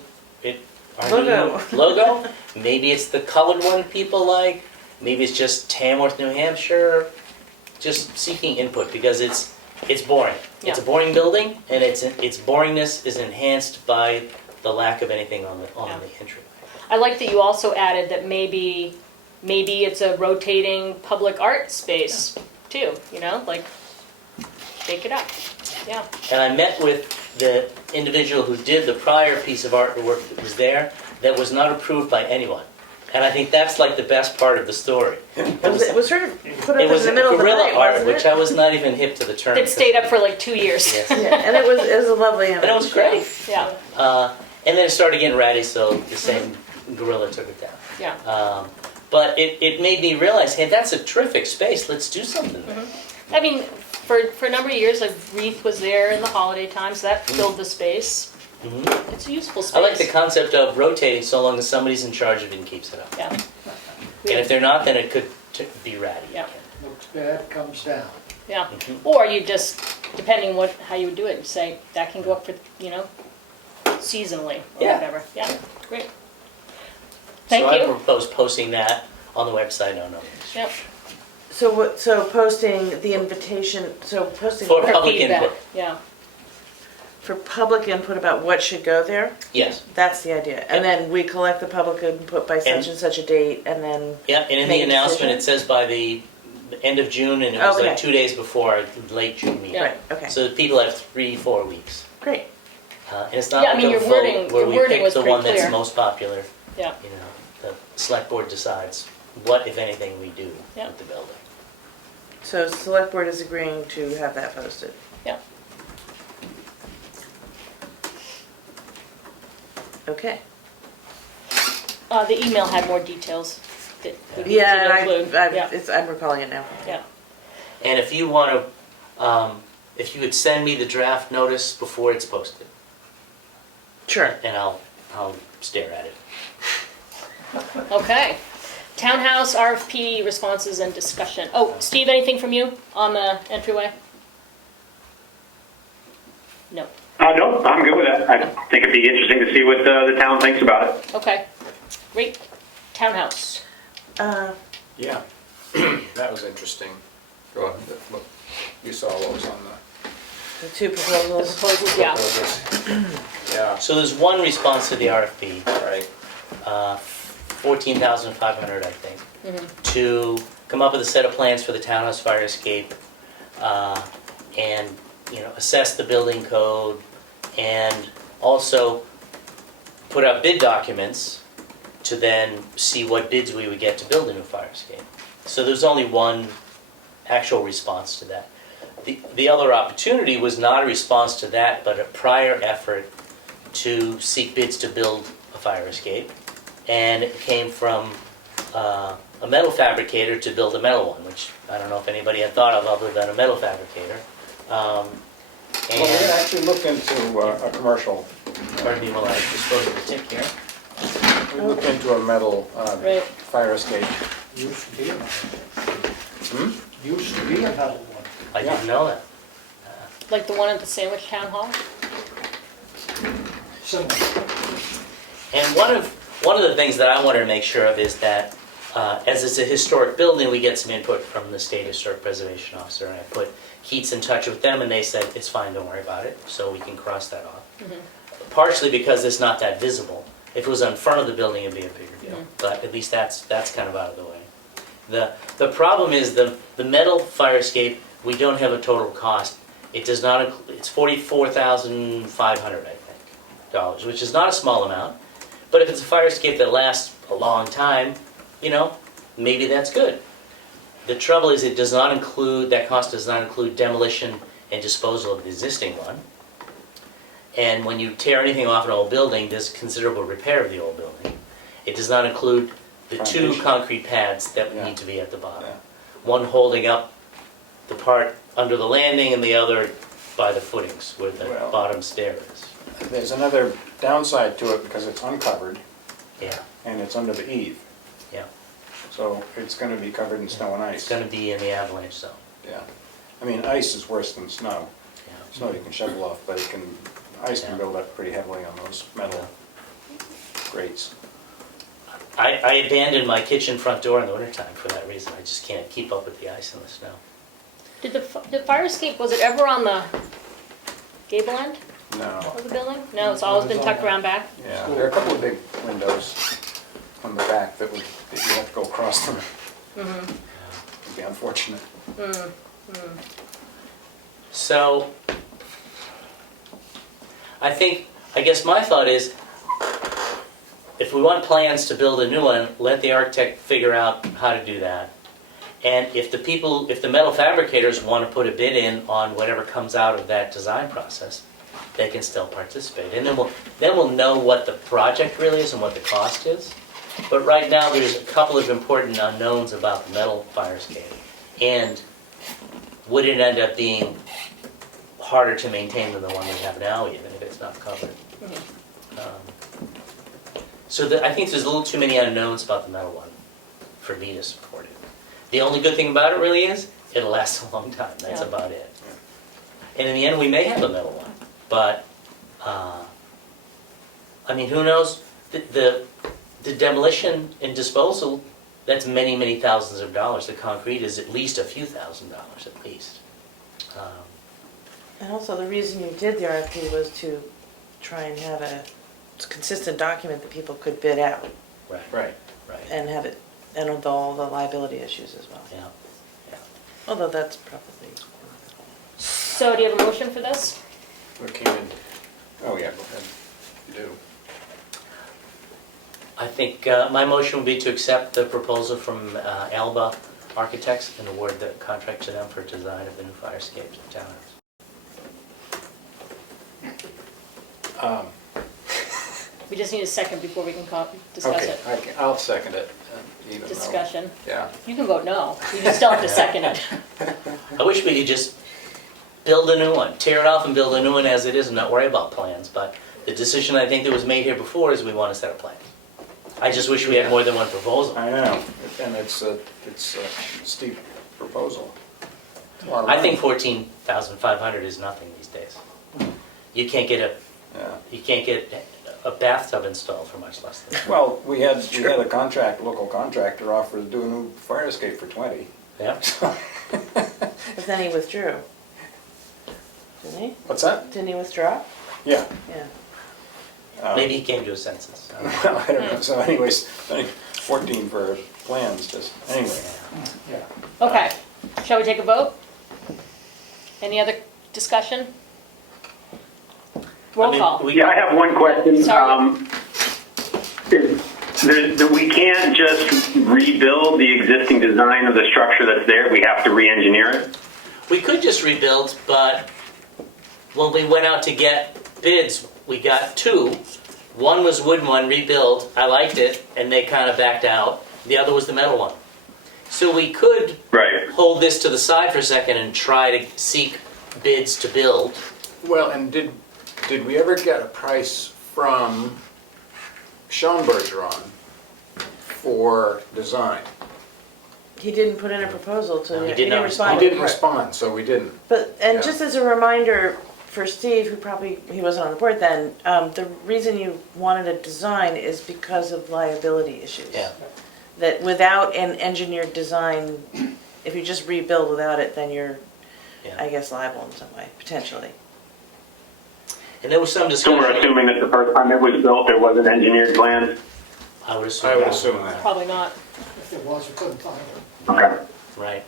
Logo. logo. Maybe it's the colored one people like. Maybe it's just Tamworth, New Hampshire. Just seeking input because it's boring. It's a Yeah. boring building, and its boringness is enhanced by the lack of anything on the entryway. I like that you also added that maybe it's a rotating public art space too, you know, like shake it up. Yeah. And I met with the individual who did the prior piece of artwork that was there that was not approved by anyone. And I think that's like the best part of the story. It was sort of put up It in was the middle of the guerrilla night, art, wasn't it? which I was not even hip to the term. It stayed up for like 2 years. Yes. Yeah, and it was a lovely image. And it was great. Yeah, And then it started getting ratty, so the same gorilla took it down. yeah. But it made me realize, hey, that's a terrific space. Let's do something there. I mean, for a number of years, like Wreath was there in the holiday time, so that filled the space. Mhm. It's a useful space. I like the concept of rotating so long as somebody's in charge of it and keeps it up. Yeah. And if they're not, then it could be ratty. Yeah. Looks bad, comes down. Yeah. Mhm. Or you just, depending how you would do it, you say that can go up for, you know, seasonally or Yeah. whatever. Yeah, great. Thank So I you. propose posting that on the website on Yep. So posting the invitation, posting For For public feedback. input. Yeah. for public input about what should go there? Yes. That's the idea. And then we collect the public input by such and such a date, and then, Yeah, and in Make the a announcement, decision? it says by the end of June, and it was Okay. like 2 days before our late June meeting. Yeah. right, okay, So people have 3-4 weeks. great. And it's not Yeah, I like mean, a your vote wording- where your we wording pick was the pretty one that's clear. most popular. Yeah. You know, the select board decides what, if anything, we do Yeah. with the building. So select board is agreeing to have that posted. Yeah. Okay. The email had more details that we could Yeah, include. and Yeah. I'm recalling it now. Yeah. And if you want to, if you could send me the draft notice before it's posted, Sure. and I'll stare at it. Okay. Townhouse RFP responses and discussion. Oh, Steve, anything from you on the entryway? No. No, I'm good with that. I think it'd be interesting to see what the town thinks about it. Okay. Great. Townhouse. Yeah, that was interesting. Go on, look, you saw what was on The two The proposals. proposals, the yeah. proposals. Yeah, So there's one response to the RFP, right. 14,500, I think, to come up with a set of plans for the townhouse fire escape, and, you know, assess the building code, and also put out bid documents to then see what bids we would get to build a new fire escape. So there's only one actual response to that. The other opportunity was not a response to that, but a prior effort to seek bids to build a fire escape. And it came from a metal fabricator to build a metal one, which I don't know if anybody had thought of other than a metal fabricator. Well, we actually looked into a commercial, Pardon me while I dispose of the tip here. we looked into a metal Right. fire escape. Used to be a metal. Hmm? Used to be a metal one. I Yeah. didn't know that. Like the one at the Sandwich Town Hall? Similar. And one of the things that I wanted to make sure of is that, as it's a historic building, we get some input from the State Historic Preservation Officer, and I put Keats in touch with them, and they said, it's fine, don't worry about it, so we can cross that off. Partially because it's not that visible. If it was in front of the building, it'd be a bigger deal, but at least that's kind of out of the way. The problem is the metal fire escape, we don't have a total cost. It does not, it's $44,500, I think, dollars, which is not a small amount. But if it's a fire escape that lasts a long time, you know, maybe that's good. The trouble is it does not include, that cost does not include demolition and disposal of the existing one. And when you tear anything off an old building, there's considerable repair of the old building. It does not include the two Foundation. concrete pads that Yeah. need to be at the bottom. Yeah. One holding up the part under the landing and the other by the footings where the Well- bottom stair is. There's another downside to it because it's uncovered Yeah, and it's under the eave. yeah. So it's gonna be covered in snow and It's ice. gonna be in the avalanche zone. Yeah. I mean, ice is worse than snow. Yeah. Snow you can shovel off, but ice can Yeah. build up pretty heavily on those metal grates. I abandoned my kitchen front door in the wintertime for that reason. I just can't keep up with the ice and the snow. Did the fire escape, was it ever on the gable end No, of the building? No, it's always been tucked around back? yeah, there are a couple of big windows on the back that you have to go across them. It'd be unfortunate. So, I guess my thought is, if we want plans to build a new one, let the architect figure out how to do that. And if the metal fabricators want to put a bid in on whatever comes out of that design process, they can still participate. And then we'll know what the project really is and what the cost is. But right now, there's a couple of important unknowns about the metal fire escape. And would it end up being harder to maintain than the one we have now, even if it's not covered? I think there's a little too many unknowns about the metal one for me to support it. The only good thing about it really is, it'll last a long time, that's Yeah. about it. And in the end, we may have a metal one, but, I mean, who knows? The demolition and disposal, that's many, many thousands of dollars. The concrete is at least a few $1,000s at least. And also, the reason you did the RFP was to try and have a consistent document that people could bid out Right, Right. right, and have it, and with all the liability issues as well. yeah. Although that's probably, So do you have a motion for this? What came in? Oh, yeah, go ahead. You do. I think my motion would be to accept the proposal from Alba Architects and award the contract to them for design of the new fire escapes in town. We just need a second before we can discuss Okay, it. I'll second it. Even though- Discussion. Yeah. You can vote no. You just still have to second it. I wish we could just build a new one, tear it off and build a new one as it is and not worry about plans, but the decision I think that was made here before is we want a set of plans. I just wish we had more than one proposal. I know, and it's a steep proposal. It's a lot of I think money. 14,500 is nothing these days. You can't get Yeah. a bathtub installed for much less than that. Well, we had a local contractor offer to do a new fire escape for 20. Yeah? but then he withdrew. Didn't he? What's that? Didn't he withdraw? Yeah. Yeah. Maybe he came to a census. Well, I don't know, so anyways, 14 for plans, just, anyway. Yeah. Okay, shall we take a vote? Any other discussion? Roll call. Yeah, I have one question. Sorry. We can't just rebuild the existing design of the structure that's there. We have to re-engineer it. We could just rebuild, but when we went out to get bids, we got two. One was wooden one, rebuild, I liked it, and they kind of backed out. The other was the metal one. So we could Right. hold this to the side for a second and try to seek bids to build. Well, and did we ever get a price from Sean Bergeron for design? He didn't put in a proposal to, No, he he did didn't not respond. He didn't respond, so we didn't. But, and Yeah. just as a reminder for Steve, he wasn't on the board then, the reason you wanted a design is because of liability issues. Yeah. That without an engineered design, if you just rebuild without it, then you're, Yeah. I guess, liable in some way, potentially. And there was some So discussion. we're assuming that the first time it was built, there wasn't engineered plans? I would assume. I would that. assume that. Probably not. If it was, we couldn't find it. Okay. Right.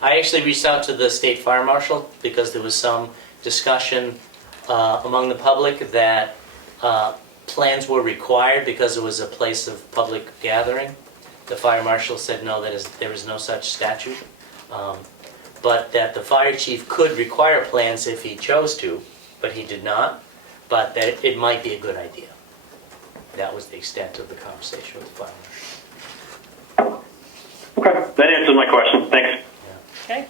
I actually reached out to the state fire marshal because there was some discussion among the public that plans were required because it was a place of public gathering. The fire marshal said no, there is no such statute. But that the fire chief could require plans if he chose to, but he did not. But that it might be a good idea. That was the extent of the conversation with the fire marshal. Okay, that answers my question. Thanks. Okay,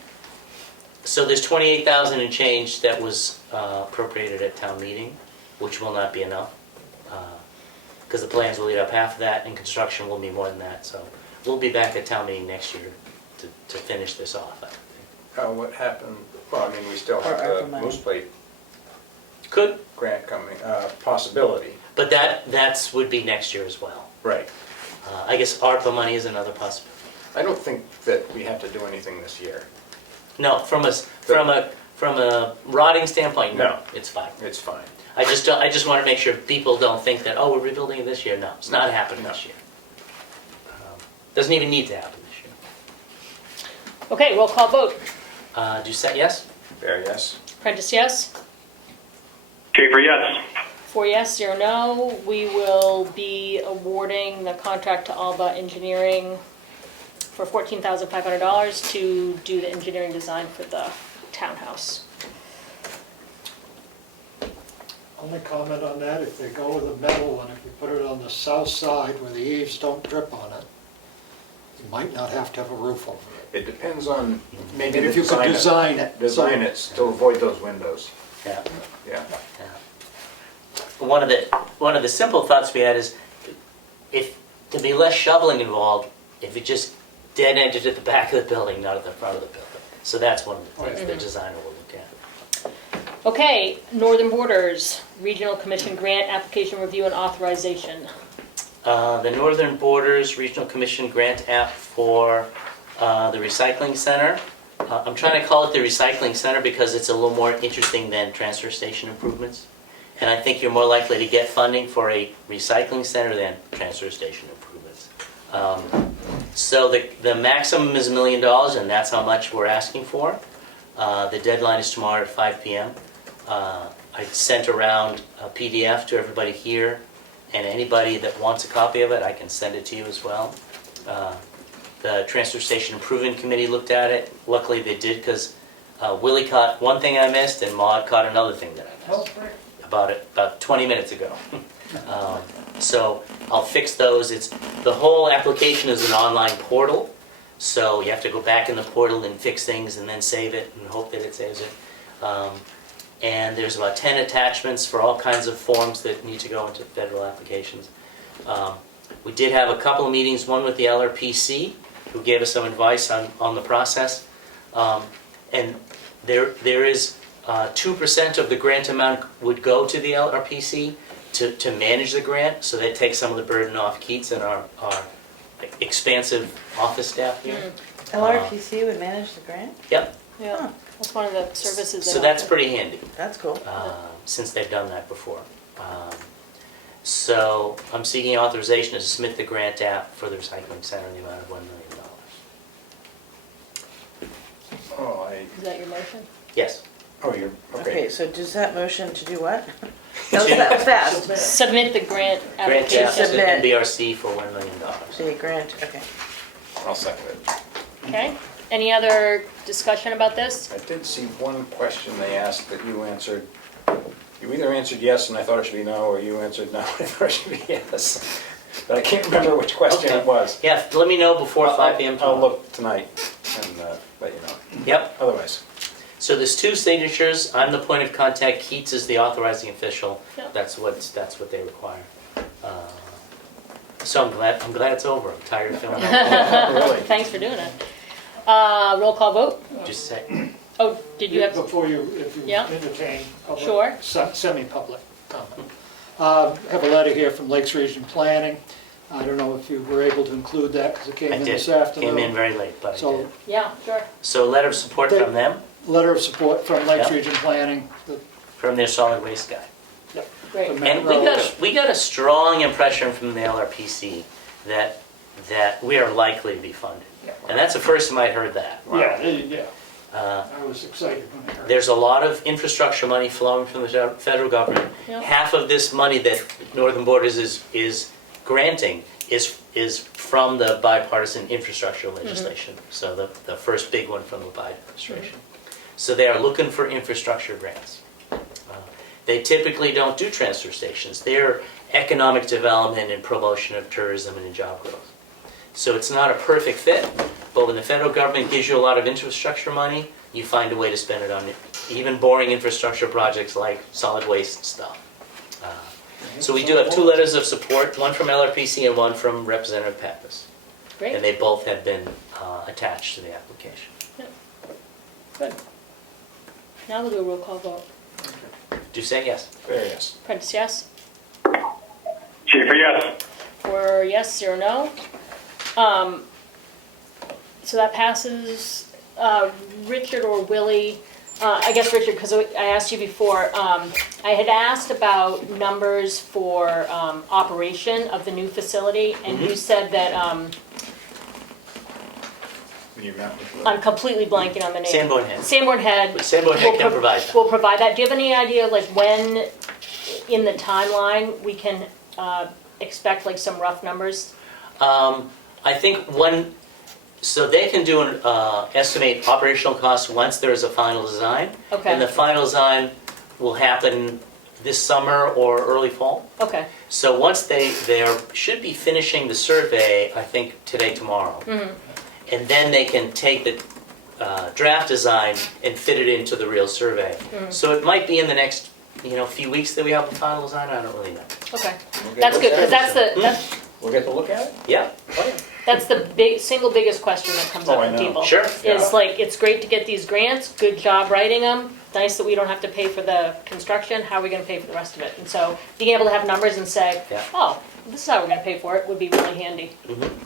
So there's 28,000 and change that was appropriated at town meeting, which will not be enough. Because the plans will eat up half of that and construction will be more than that. So we'll be back at town meeting next year to finish this off, I think. What happened, well, I mean, we still Or have ARPA the money. Moose Plate Could, grant coming, possibility. but that's would be next year as well. Right. I guess ARPA money is another possibility. I don't think that we have to do anything this year. No, from a rotting standpoint, no, No. it's fine. It's fine. I just want to make sure people don't think that, oh, we're rebuilding it this year. No, it's not happening this year. Doesn't even need to happen this year. okay, roll call vote. Doucette, yes? Fair, yes? Prentice, yes? Schaefer, yes. 4 yes, 0 no. We will be awarding the contract to Alba Engineering for $14,500 to do the engineering design for the townhouse. Only comment on that, if they go with a metal one, if you put it on the south side where the eaves don't drip on it, you might not have to have a roof over it. It depends on, maybe And if you could design it. Design it to avoid those windows, Yeah. yeah. One of the simple thoughts we had is, if to be less shoveling involved, if it just dead ended at the back of the building, not at the front of the building. So that's one of the things the designer will look at. Okay, Northern Borders Regional Commission Grant Application Review and Authorization. The Northern Borders Regional Commission grant app for the recycling center. I'm trying to call it the recycling center because it's a little more interesting than transfer station improvements. And I think you're more likely to get funding for a recycling center than transfer station improvements. So the maximum is $1 million, and that's how much we're asking for. The deadline is tomorrow at 5 p.m. I sent around a PDF to everybody here, and anybody that wants a copy of it, I can send it to you as well. The Transfer Station Improvement Committee looked at it. Luckily they did, because Willie caught one thing I missed, and Maud caught another thing that I missed. About 20 minutes ago. So I'll fix those. The whole application is an online portal, so you have to go back in the portal and fix things and then save it and hope that it saves it. And there's about 10 attachments for all kinds of forms that need to go into federal applications. We did have a couple of meetings, one with the LRPC, who gave us some advice on the process. And there is 2% of the grant amount would go to the LRPC to manage the grant, so that takes some of the burden off Keats and our expansive office staff here. LRPC would manage the grant? Yep, Yeah, that's one of the services. so that's pretty handy, That's cool. since they've done that before. So I'm seeking authorization to submit the grant app for the recycling center in the amount of $1 million. Oh, Is that your motion? Yes. you're, Okay, okay. so does that motion to do what? That was fast. Submit the grant Grant app to application. Submit. NBRC for $1 million. The grant, okay. I'll second it. Okay, any other discussion about this? I did see one question they asked that you answered. You either answered yes and I thought it should be no, or you answered no and I thought it should be yes. But I can't remember which question it was. Yeah, let me know before 5 p.m. tomorrow. I'll look tonight and let you know. Yep. Otherwise, So there's 2 signatures. I'm the point of contact. Keats is the authorizing official. Yep. That's what they require. So I'm glad it's over. I'm tired of filling out. really. Thanks for doing it. Roll call vote? Just say, Oh, did you have, Before you, if you Yeah. entertain public, Sure. semi-public comment. Have a letter here from Lakes Region Planning. I don't know if you were able to include that because it came I in did. this afternoon. Came in very late, but I So, did. yeah, sure. So a letter of support from them, letter of support from Lakes Yeah. Region Planning. from their solid waste guy. Great. from And Matt we got a strong impression from the LRPC that we are likely to be funded. And that's the first time I'd heard that. Yeah. I was excited when I heard it. There's a lot of infrastructure money flowing from the federal government. Yep. Half of this money that Northern Borders is granting is from the bipartisan infrastructure legislation. So the first big one from the Biden administration. So they are looking for infrastructure grants. They typically don't do transfer stations. They're economic development and promotion of tourism and job growth. So it's not a perfect fit, but when the federal government gives you a lot of infrastructure money, you find a way to spend it on even boring infrastructure projects like solid waste stuff. So we do have 2 letters of support, one from LRPC and one from Representative Pappas. And Great, they both have been attached to the application. good. Now we'll do a roll call vote. Do say yes. Very yes. Prentice, yes? Schaefer, yes. Or yes, 0, no. So that passes. Richard or Willie, I guess Richard, because I asked you before, I had asked about numbers for operation of the new facility, and you said that, I'm completely blanking on the name. Sanborn Head. Sanborn Head. Sanborn Head can provide that. Will provide that. Do you have any idea, like, when in the timeline we can expect, like, some rough numbers? I think so they can do an estimate operational costs once there is a final design. Okay. And the final design will happen this summer or early fall. Okay, So once they should be finishing the survey, I think today, tomorrow. And then they can take the draft design and fit it into the real survey. So it might be in the next, few weeks that we have the final design, I don't really know. okay. We'll get That's those good, because answers. We'll get to look at it? Yeah, that's the single biggest question that comes Oh, up I from know. people. sure. Is like, it's great to get these grants, good job writing them, nice that we don't have to pay for the construction, how are we gonna pay for the rest of it? And so, being able to have numbers and say, Yeah. oh, this is how we're gonna pay for it, would be really handy.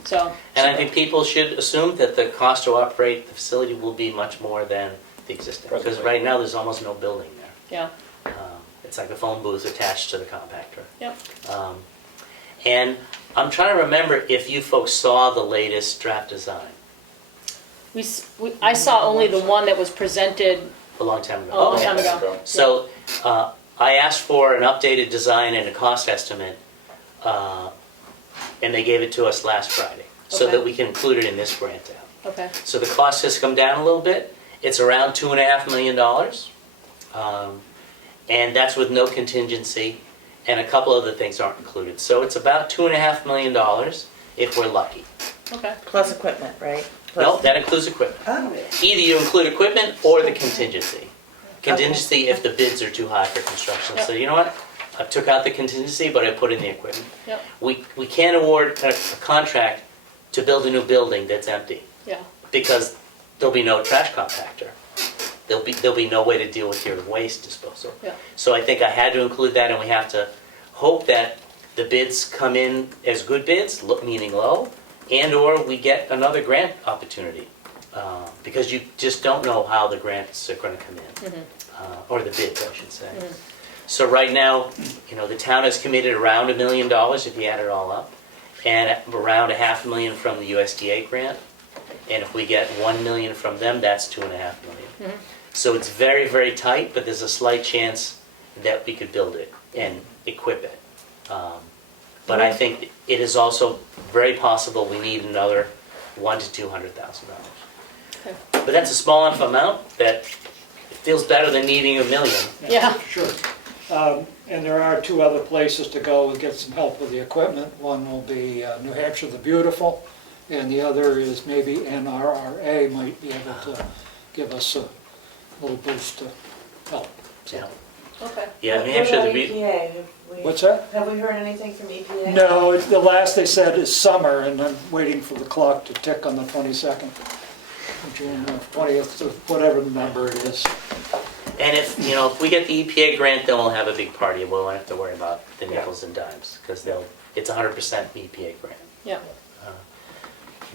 So, And I think people should assume that the cost to operate the facility will be much more than the existing. Because Presently. right now, there's almost no building there. yeah, It's like a phone booth attached to the compactor. yep. And I'm trying to remember if you folks saw the latest draft design I saw only the one that was presented a long time ago. a long Okay. time ago. So I asked for an updated design and a cost estimate, and they gave it to us last Friday, so Okay. that we can include it in this grant app. Okay, So the cost has come down a little bit. It's around $2.5 million. And that's with no contingency, and a couple other things aren't included. So it's about $2.5 million if we're lucky. okay, Plus equipment, right? No, that includes equipment. Oh, Either you include equipment or the contingency. Contingency if the bids are too high for construction. So you know what? I took out the contingency, but I put in the equipment. yep, We can't award a contract to build a new building that's empty, yeah, because there'll be no trash compactor. There'll be no way to deal with your waste disposal. yeah, So I think I had to include that, and we have to hope that the bids come in as good bids, meaning low, and/or we get another grant opportunity. Because you just don't know how the grants are gonna come in, or the bids, I should say. So right now, the town has committed around $1 million if you add it all up, and around $500,000 from the USDA grant. And if we get $1 million from them, that's $2.5 million. So it's very, very tight, but there's a slight chance that we could build it and equip it. But I think it is also very possible we need another $100,000 to $200,000. okay, But that's a small enough amount that it feels better than needing $1 million. yeah, Sure. And there are 2 other places to go and get some help with the equipment. One will be New Hampshire the Beautiful, and the other is maybe NRRA might be able to give us a little boost to help. Yeah, okay. yeah. What New Hampshire, about the EPA? Have we- What's that? Have we heard anything from EPA? No, the last they said is summer, and I'm waiting for the clock to tick on the 22nd, June 20th, or whatever the number it is. and if we get the EPA grant, then we'll have a big party. We won't have to worry about the nickels and dimes because it's 100% EPA grant. Yeah,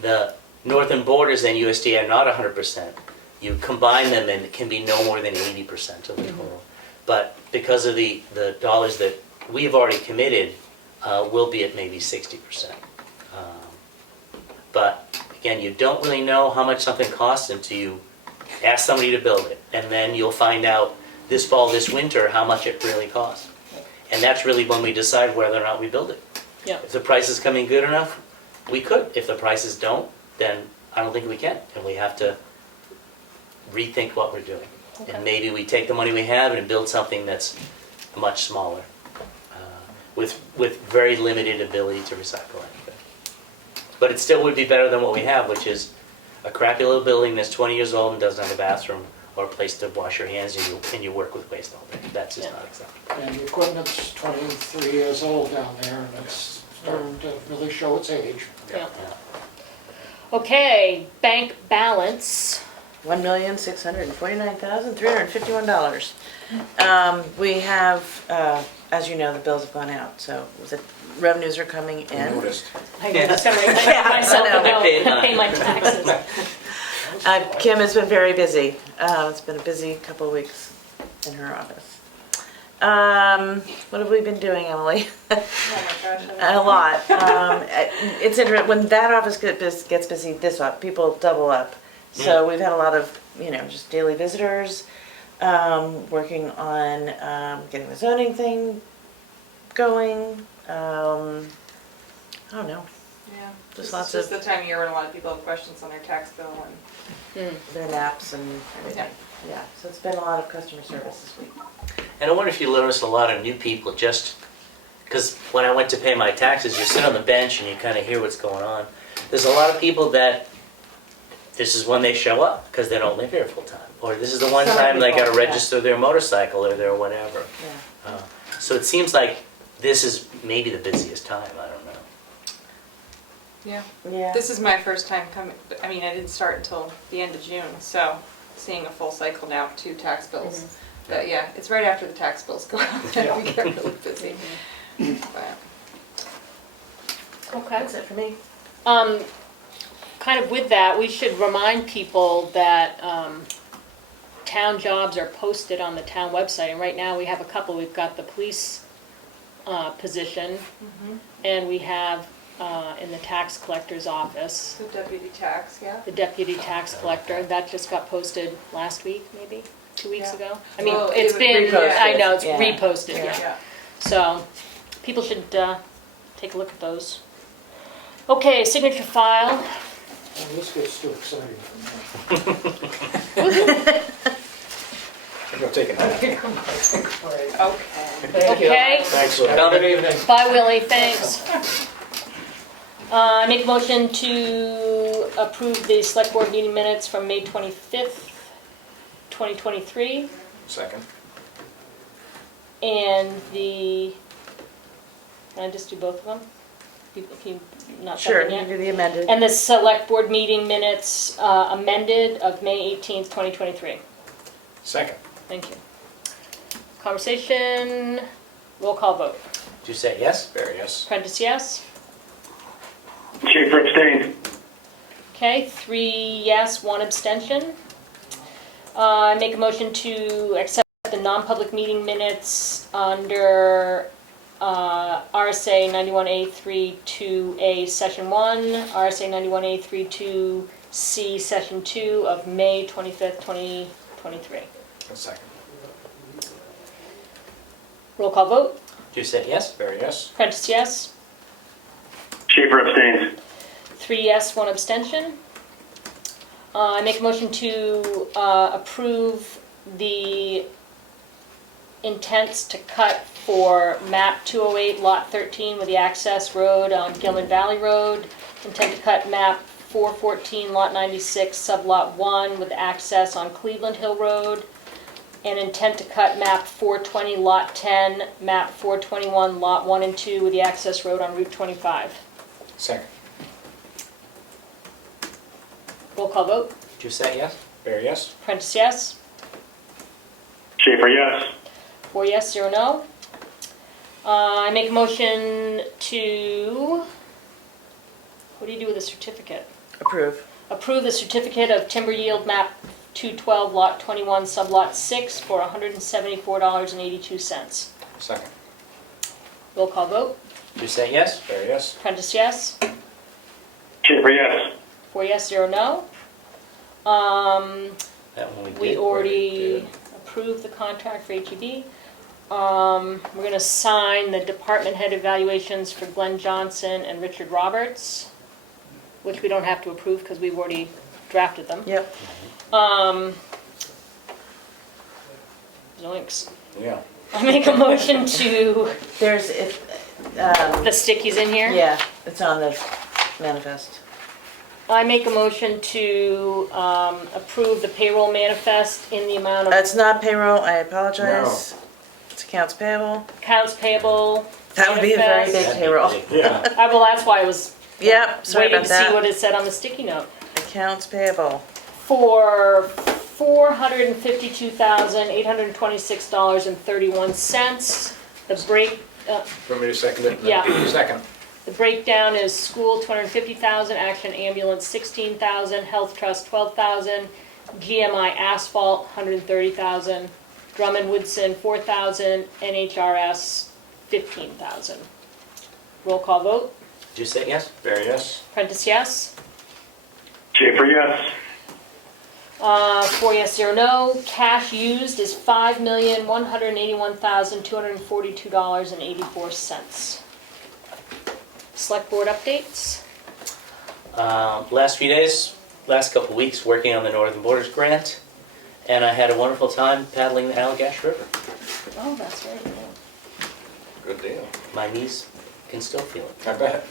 The northern borders and USDA are not 100%. You combine them and it can be no more than 80% of the total. But because of the dollars that we've already committed, we'll be at maybe 60%. But again, you don't really know how much something costs until you ask somebody to build it. And then you'll find out this fall, this winter, how much it really costs. And that's really when we decide whether or not we build it. yeah, If the price is coming good enough, we could. If the prices don't, then I don't think we can. And we have to rethink what we're doing. Okay. And maybe we take the money we have and build something that's much smaller, with very limited ability to recycle anything. But it still would be better than what we have, which is a crappy little building that's 20 years old and doesn't have a bathroom or a place to wash your hands, and you work with waste all day. That's just not acceptable. And the equipment's 23 years old down there, and it's starting to really show its age. Yeah. Okay, bank balance. $1,649,351. We have, as you know, the bills have gone out, so the revenues are coming I in. noticed. I just gotta remind Yeah, myself I know. to I paid go mine. pay my taxes. Kim has been very busy. It's been a busy couple of weeks in her office. What have we been doing, Emily? A lot. It's interesting, when that office gets busy, this office, people double up. So we've had a lot of, just daily visitors, working on getting the zoning thing going. I don't know, Yeah, Just this lots is just of- the time of year when a lot of people have questions on their tax bill and. their naps and everything. Yeah, so it's been a lot of customer service this week. And I wonder if you notice a lot of new people just, because when I went to pay my taxes, you sit on the bench and you kind of hear what's going on. There's a lot of people that this is when they show up because they don't live here full time. Or this is the one Some time they people, got to yeah. register their motorcycle or their whatever. Yeah. So it seems like this is maybe the busiest time, I don't know. Yeah. Yeah. This is my first time coming, I mean, I didn't start until the end of June, so seeing a full cycle now of 2 tax bills. But yeah, it's right after the tax bills go out that we get really busy. But Okay. That's it for me. Kind of with that, we should remind people that town jobs are posted on the town website, and right now we have a couple. We've got the police position, and we have in the tax collector's office, the deputy tax, yeah. the deputy tax collector. That just got posted last week, maybe 2 weeks Yeah. ago. I mean, Well, it's it was been, reposted, I know, it's yeah. reposted, Yeah. yeah. So people should take a look at those. Okay, signature file. Oh, this gets too exciting for I'm gonna take a nap. me. Okay. Thank you. Okay. Thanks for Good evening. Bye, Willie, thanks. I make a motion to approve the select board meeting minutes from May 25th, 2023, Second. and the, can I just do both of them? Can you not Sure, second you yet? do the amended. And the select board meeting minutes amended of May 18th, 2023. Second. Thank you. Conversation, roll call vote. Did you say yes? Barry, yes. Prentice, yes? Schaefer abstains. Okay, 3 yes, 1 abstention. I make a motion to accept the non-public meeting minutes under RSA 91A32A Session 1, RSA 91A32C Session 2 of May 25th, 2023. Second. Roll call vote. Did you say yes? Barry, yes. Prentice, yes? Schaefer abstains. 3 yes, 1 abstention. I make a motion to approve the intents to cut for map 208, lot 13 with the access road on Gilman Valley Road. Intent to cut map 414, lot 96, sublot 1 with access on Cleveland Hill Road. And intent to cut map 420, lot 10, map 421, lot 1 and 2 with the access road on Route 25. Second. Roll call vote. Did you say yes? Barry, yes. Prentice, yes? Schaefer, yes. 4 yes, 0 no. I make a motion to, what do you do with a certificate? Approve. Approve the certificate of timber yield map 212, lot 21, sublot 6 for $174.82. Second. Roll call vote. Did you say yes? Barry, yes. Prentice, yes? Schaefer, yes. 4 yes, 0 no. That one we did. We already did. approved the contract for HEB. We're going to sign the department head evaluations for Glenn Johnson and Richard Roberts, which we don't have to approve because we've already drafted them. Yep. Zoinks. Yeah. I make a motion to, There's, the stickies in here? yeah, it's on the manifest. I make a motion to approve the payroll manifest in the amount of It's not payroll, I apologize. It's accounts payable. accounts payable. That would be a very manifest. big payroll. Yeah. Well, that's why I was Yep, sorry waiting about to see what that. it said on the sticky note. Accounts payable. For $452,826.31. The Want me to second it? Yeah. Second. the breakdown is school, $250,000, Action Ambulance, $16,000, Health Trust, $12,000, GMI Asphalt, $130,000, Drummond Woodson, $4,000, NHRS, $15,000. Roll call vote. Did you say yes? Barry, yes? Prentice, yes. Schaefer, yes. 4 yes, 0 no. Cash used is $5,181,242.84. Select board updates. Last few days, last couple weeks, working on the Northern Borders Grant, and I had a wonderful time paddling the Allagash River. Oh, that's very cool. Good deal. My knees can still feel it. I bet.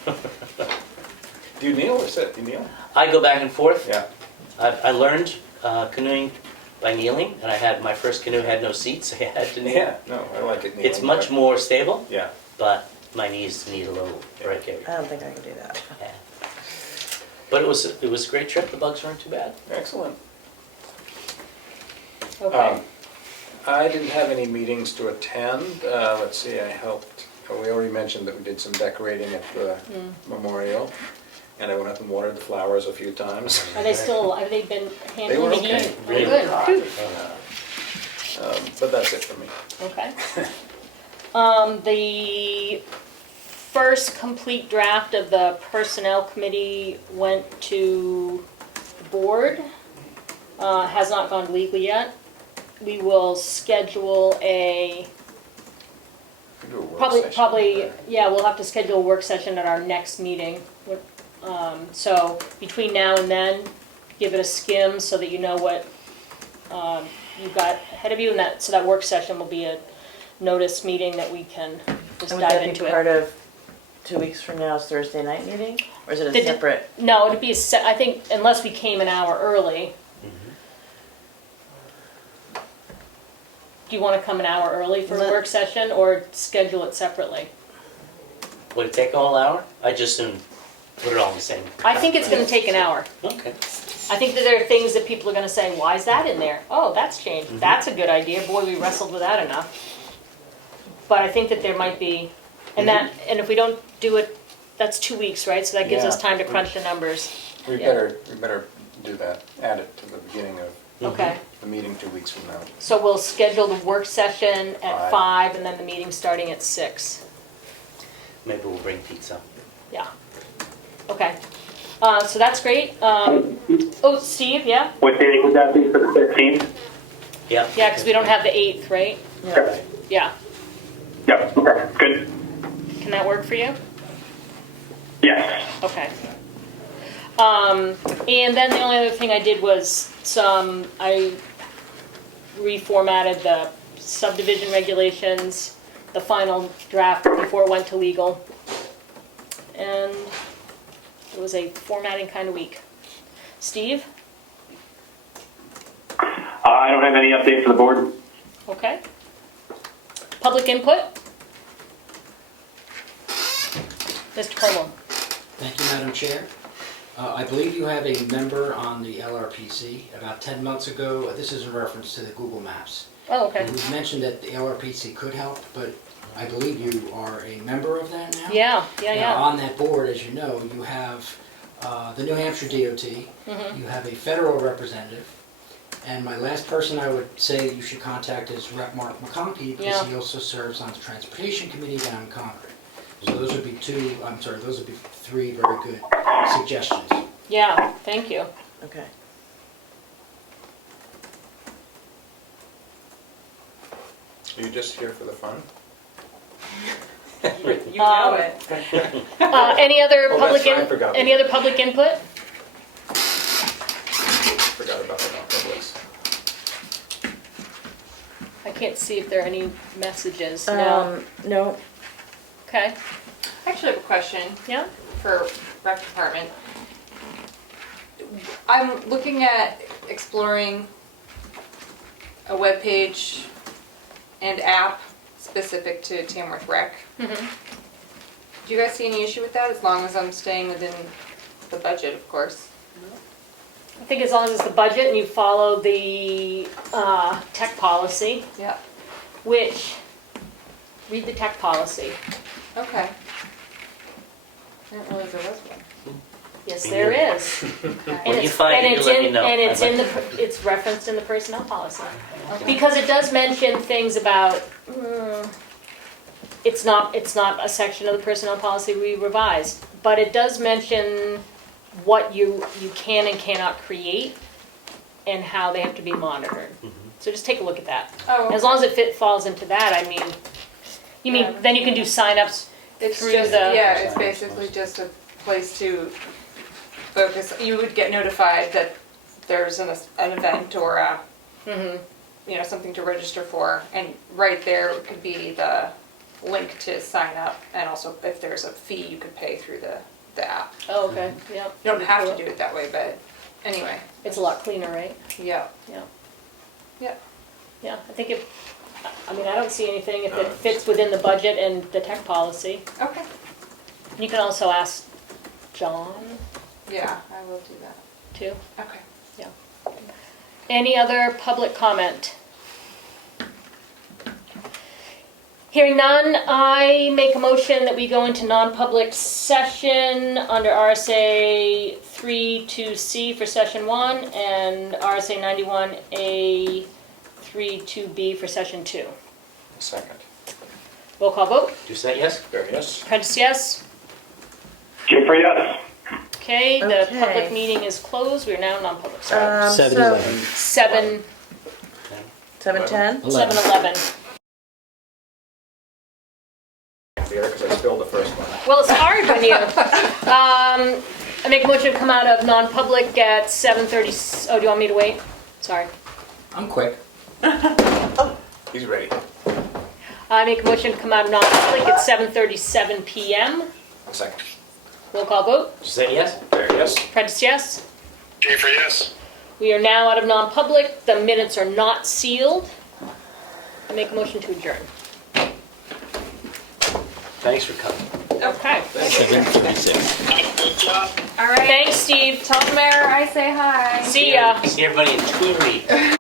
Do you kneel or sit? Do you kneel? I go back and forth. Yeah. I learned canoeing by kneeling, and I had my first canoe had no seats, so I had to kneel. Yeah, no, I like it kneeling. It's much but- more stable, Yeah. but my knees need a little break here. I don't think I can do that. Yeah. But it was a great trip. The bugs weren't too bad. Excellent. Okay. I didn't have any meetings to attend. Let's see, I helped, we already mentioned that we did some decorating at the memorial. And I went up and watered the flowers a few times. Are they still, have they been They were handling the okay. heat? Oh, Really good. hot. Phew. But that's it for me. Okay. The first complete draft of the personnel committee went to the board. Has not gone to legal yet. We will schedule a, We do a work session. probably, yeah, we'll have to schedule a work session at our next meeting. So between now and then, give it a skim so that you know what you've got ahead of you, and so that work session will be a notice meeting that we can just And would dive that be into part it. of 2 weeks from now's Thursday night meeting? Or is it a The- separate? No, it'd be I think, unless we came an hour early. Do you want to come an hour early for a Let- work session, or schedule it separately? Would it take a whole hour? I just soon put it all in the same. I think it's going to take an hour. Okay. I think that there are things that people are going to say, why is that in there? Oh, that's changed. That's a good idea. Boy, we wrestled with that enough. But I think that there might be, and if we don't do it, that's 2 weeks, right? So that gives us Yeah. time to crunch the numbers. We Yeah. better do that, add it to the beginning of Okay. the meeting 2 weeks from now. So we'll schedule the work session at 5. 5 and then the meeting starting at 6. Maybe we'll bring pizza. Yeah. Okay. So that's great. Steve, yeah? What date would that be for the 15th? Yeah. Yeah, because we don't have the 8th, right? Yeah. Yeah. Yep, okay, good. Can that work for you? Yes. Okay. And then the only other thing I did was I reformatted the subdivision regulations, the final draft before it went to legal. And it was a formatting kind of week. Steve? I don't have any update for the board. Okay. Public input? Mr. Comeau? Thank you, Madam Chair. I believe you have a member on the LRPC. About 10 months ago, this is in reference to the Google Maps. Oh, okay. You mentioned that the LRPC could help, but I believe you are a member of that now? Yeah. Now, on that board, as you know, you have the New Hampshire DOT, you have a federal representative, and my last person I would say that you should contact is Rep. Mark McConkey, because Yeah. he also serves on the Transportation Committee down in Concord. So those would be those would be 3 very good suggestions. Yeah, thank you. Okay. Are you just here for the fun? You know it. Any other Oh, public that's right, I forgot. any other public input? Forgot about the non-publics. I can't see if there are any messages. No. No. Okay, I actually have a question yeah? for rec department. I'm looking at exploring a webpage and app specific to Tamworth Rec. Mhm. Do you guys see any issue with that, as long as I'm staying within the budget, of course? I think as long as it's the budget and you follow the tech policy, Yeah. which, read the tech policy. Okay. I didn't realize there was one. Yes, Me there neither. is. When you find it, you let me know. And it's I'd in like the, it's referenced in the personnel policy. Because it does mention things about, it's not a section of the personnel policy we revised, but it does mention what you can and cannot create and how they have to be monitored. So just take a look at that. Oh, As long as it falls into that, I mean, you mean, then you can do signups it's through just, the- yeah, it's basically just a place to focus. You would get notified that there's an event or a, you know, something to register for, and right there could be the link to sign up, and also if there's a fee you could pay through the app. Oh, okay, yeah. You don't have to do it that way, but anyway. It's a lot cleaner, right? Yeah. Yeah. Yeah. Yeah, I think I mean, I don't see anything if it fits within the budget and the tech policy. Okay. You can also ask John Yeah, I will do that. too. Okay. Any other public comment? Hearing none, I make a motion that we go into non-public session under RSA 32C for session 1 and RSA 91A 32B for session 2. Second. Roll call vote. You say yes? There, yes? Prentice, yes? Schaefer, yes. Okay, the Okay. public meeting is closed. We are now non-public. Sorry. 7-11. 7:10? 7:11. Because I spilled the first one. Well, it's hard when you, I make a motion to come out of non-public at 7:30, oh, do you want me to wait? Sorry. I'm quick. He's ready. I make a motion to come out of non-public at 7:37 PM. Second. Roll call vote. You say yes? There, yes? Prentice, yes? Schaefer, yes. We are now out of non-public. The minutes are not sealed. I make a motion to adjourn. Thanks for coming. Okay. Good job. All right. Thanks, Steve. Tell the mayor I say hi. See ya. See everybody in 2 weeks.